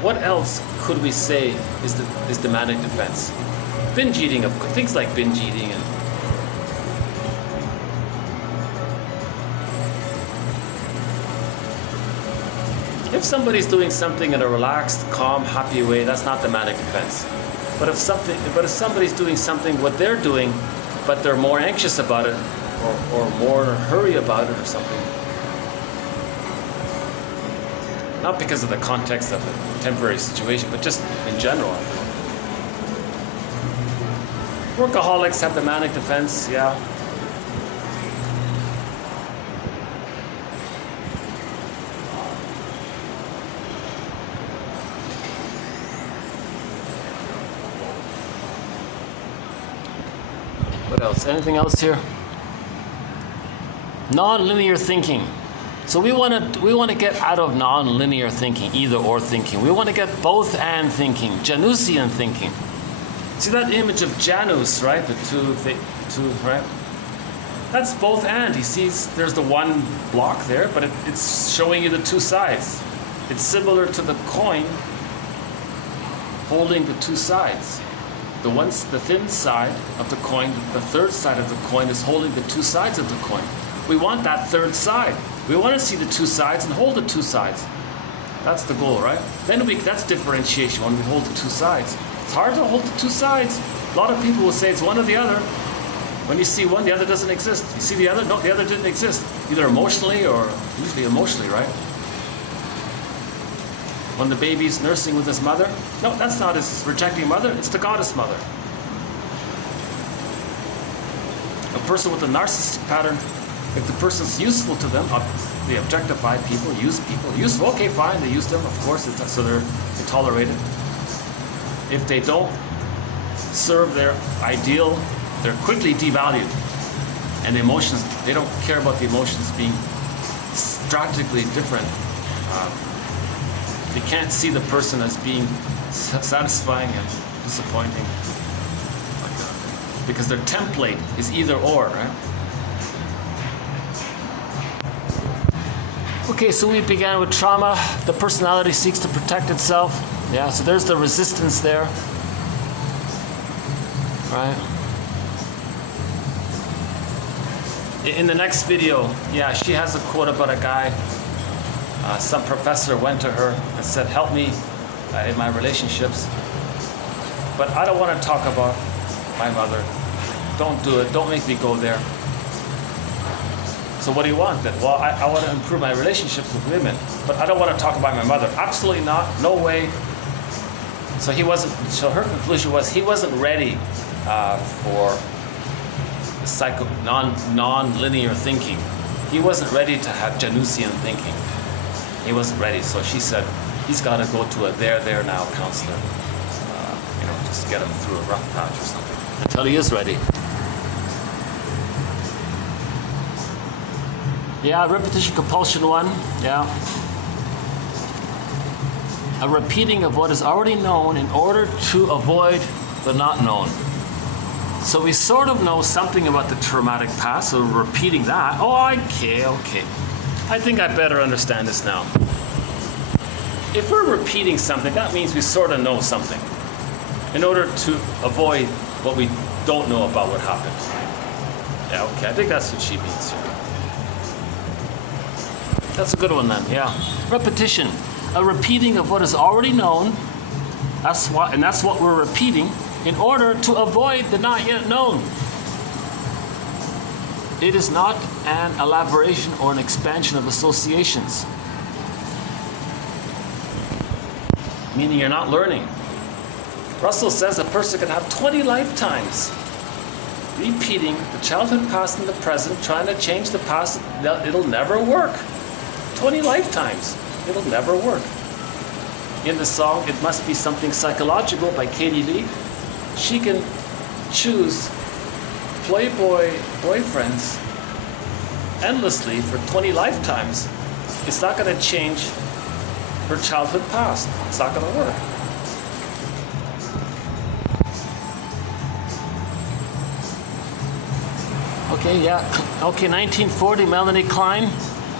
what else could we say is the manic defense? Binge eating, of things like binge eating and if somebody's doing something in a relaxed, calm, happy way, that's not the manic defense. But if somebody's doing something what they're doing, but they're more anxious about it, or more in a hurry about it or something, not because of the context of the temporary situation, but just in general. Workaholics have the manic defense, yeah. What else? Anything else here? Non-linear thinking. So we want to get out of non-linear thinking, either or thinking. We want to get both and thinking, Janusian thinking. See that image of Janus, right? The two, right? That's both and. He sees there's the one block there, but it's showing you the two sides. It's similar to the coin holding the two sides. The thin side of the coin, the third side of the coin is holding the two sides of the coin. We want that third side. We want to see the two sides and hold the two sides. That's the goal, right? That's differentiation when we hold the two sides. It's hard to hold the two sides. A lot of people will say it's one or the other. When you see one, the other doesn't exist. You see the other? No, the other didn't exist. Either emotionally or usually emotionally, right? When the baby's nursing with his mother, no, that's not his rejecting mother, it's the goddess mother. A person with a narcissistic pattern, if the person's useful to them, they objectify people, use people. Useful, okay, fine, they use them, of course, so they're tolerated. If they don't serve their ideal, they're quickly devalued. And the emotions, they don't care about the emotions being strategically different. They can't see the person as being satisfying and disappointing. Because their template is either or, right? Okay, so we began with trauma. The personality seeks to protect itself. Yeah, so there's the resistance there. Right? In the next video, yeah, she has a quote about a guy. Some professor went to her and said, help me in my relationships. But I don't want to talk about my mother. Don't do it. Don't make me go there. So what do you want then? Well, I want to improve my relationships with women, but I don't want to talk about my mother. Absolutely not. No way. So her conclusion was he wasn't ready for non-linear thinking. He wasn't ready to have Janusian thinking. He wasn't ready. So she said, he's got to go to a there now counselor. Just get him through a rough patch or something until he is ready. Yeah, repetition compulsion 1, yeah. A repeating of what is already known in order to avoid the not known. So we sort of know something about the traumatic past, so we're repeating that. Oh, okay. I think I better understand this now. If we're repeating something, that means we sort of know something in order to avoid what we don't know about what happened. Yeah, okay, I think that's what she means here. That's a good one then, yeah. Repetition, a repeating of what is already known. That's what we're repeating in order to avoid the not yet known. It is not an elaboration or an expansion of associations. Meaning you're not learning. Russell says a person can have 20 lifetimes repeating the childhood past and the present, trying to change the past. It'll never work. 20 lifetimes. It'll never work. In the song, It Must Be Something Psychological by Katie Lee, she can choose playboy boyfriends endlessly for 20 lifetimes. It's not going to change her childhood past. It's not going to work. Okay, yeah. Okay, 1940, Melanie Klein.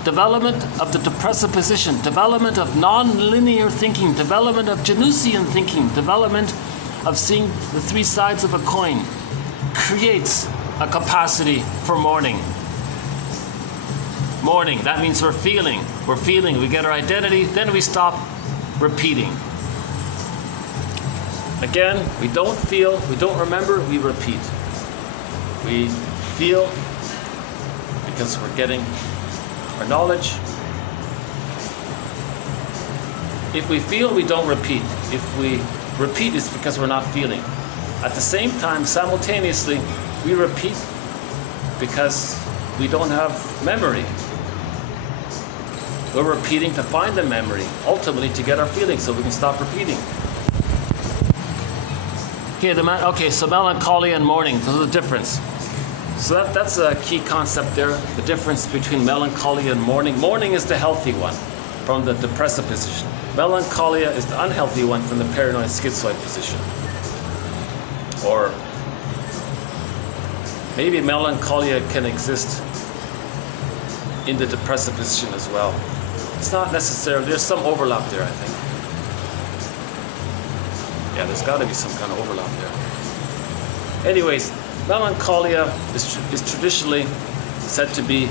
Development of the depressive position, development of non-linear thinking, development of Janusian thinking, development of seeing the three sides of a coin creates a capacity for mourning. Mourning, that means we're feeling, we get our identity, then we stop repeating. Again, we don't feel, we don't remember, we repeat. We feel because we're getting our knowledge. If we feel, we don't repeat. If we repeat, it's because we're not feeling. At the same time, simultaneously, we repeat because we don't have memory. We're repeating to find the memory, ultimately to get our feelings so we can stop repeating. Okay, so melancholia and mourning, there's a difference. So that's a key concept there, the difference between melancholia and mourning. Mourning is the healthy one from the depressive position. Melancholia is the unhealthy one from the paranoid schizoid position. Or maybe melancholia can exist in the depressive position as well. It's not necessarily, there's some overlap there, I think. Yeah, there's got to be some kind of overlap there. Anyways, melancholia is traditionally said to be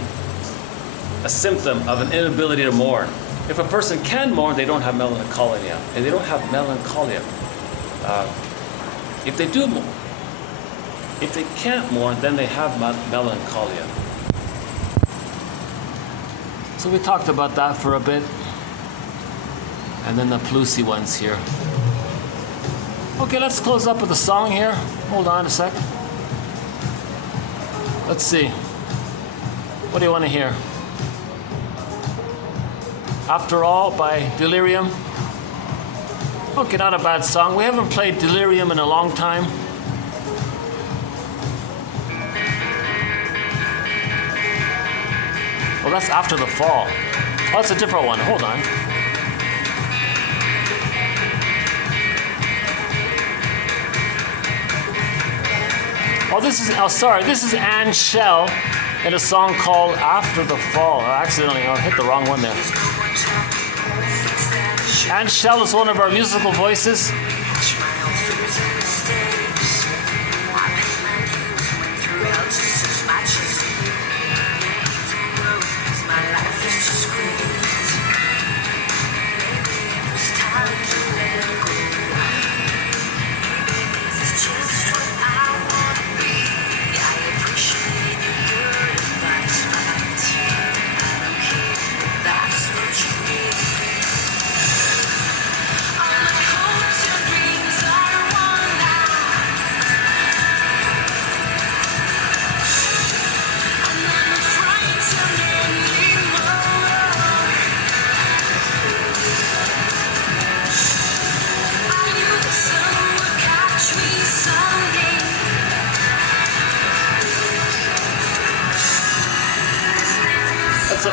a symptom of an inability to mourn. If a person can mourn, they don't have melancholia. And they don't have melancholia. If they do mourn, if they can't mourn, then they have melancholia. So we talked about that for a bit. And then the Pelosi ones here. Okay, let's close up with a song here. Hold on a sec. Let's see. What do you want to hear? After All by Delirium. Okay, not a bad song. We haven't played Delirium in a long time. Well, that's After the Fall. Oh, that's a different one. Hold on. Oh, this is Anne Shell in a song called After the Fall. I accidentally hit the wrong one there. Anne Shell is one of our musical voices.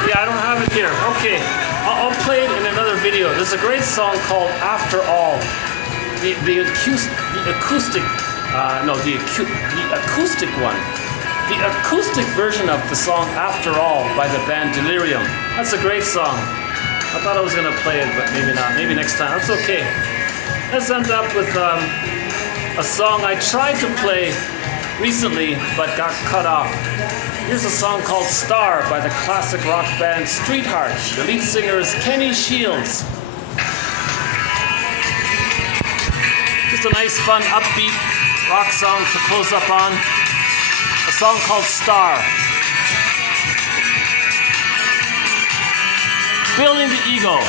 Yeah, I don't have it here. Okay, I'll play it in another video. There's a great song called After All. The acoustic one. The acoustic version of the song After All by the band Delirium. That's a great song. I thought I was going to play it, but maybe not. Maybe next time. That's okay. Let's end up with a song I tried to play recently, but got cut off. Here's a song called Star by the classic rock band Streetheart. The lead singer is Kenny Shields. Just a nice, fun, upbeat rock song to close up on. A song called Star. Building the Ego.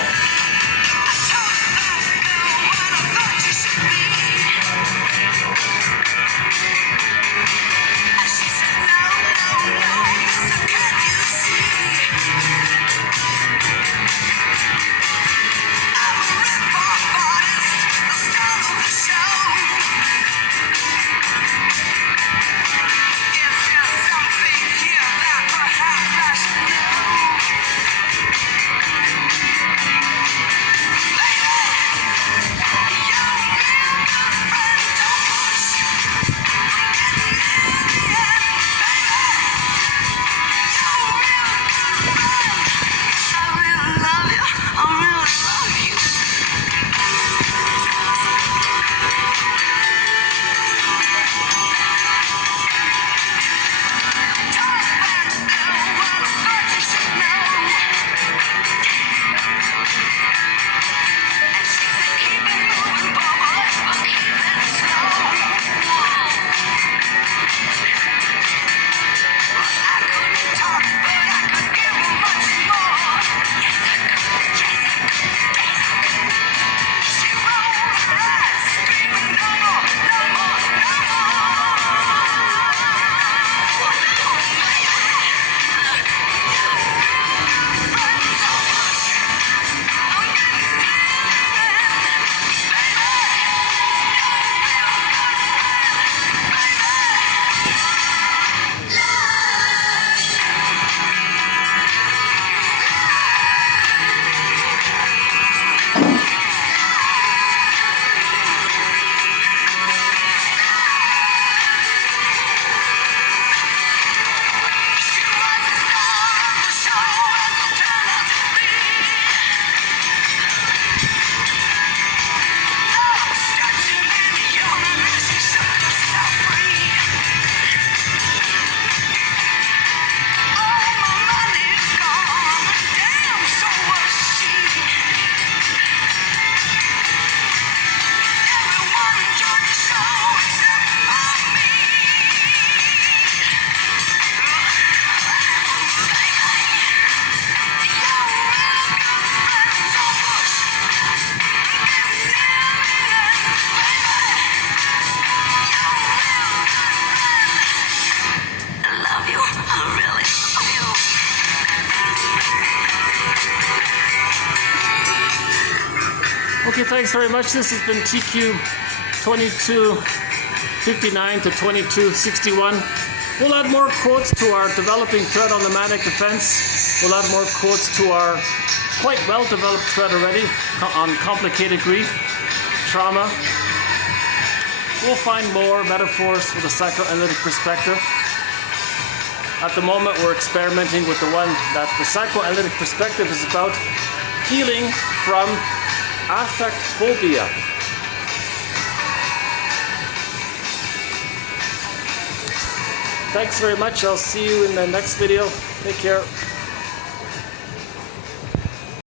Okay, thanks very much. This has been TQ 2259 to 2261. We'll add more quotes to our developing thread on the manic defense. We'll add more quotes to our quite well-developed thread already on complicated grief, trauma. We'll find more metaphors for the psychoanalytic perspective. At the moment, we're experimenting with the one that the psychoanalytic perspective is about healing from affect phobia. Thanks very much. I'll see you in the next video. Take care.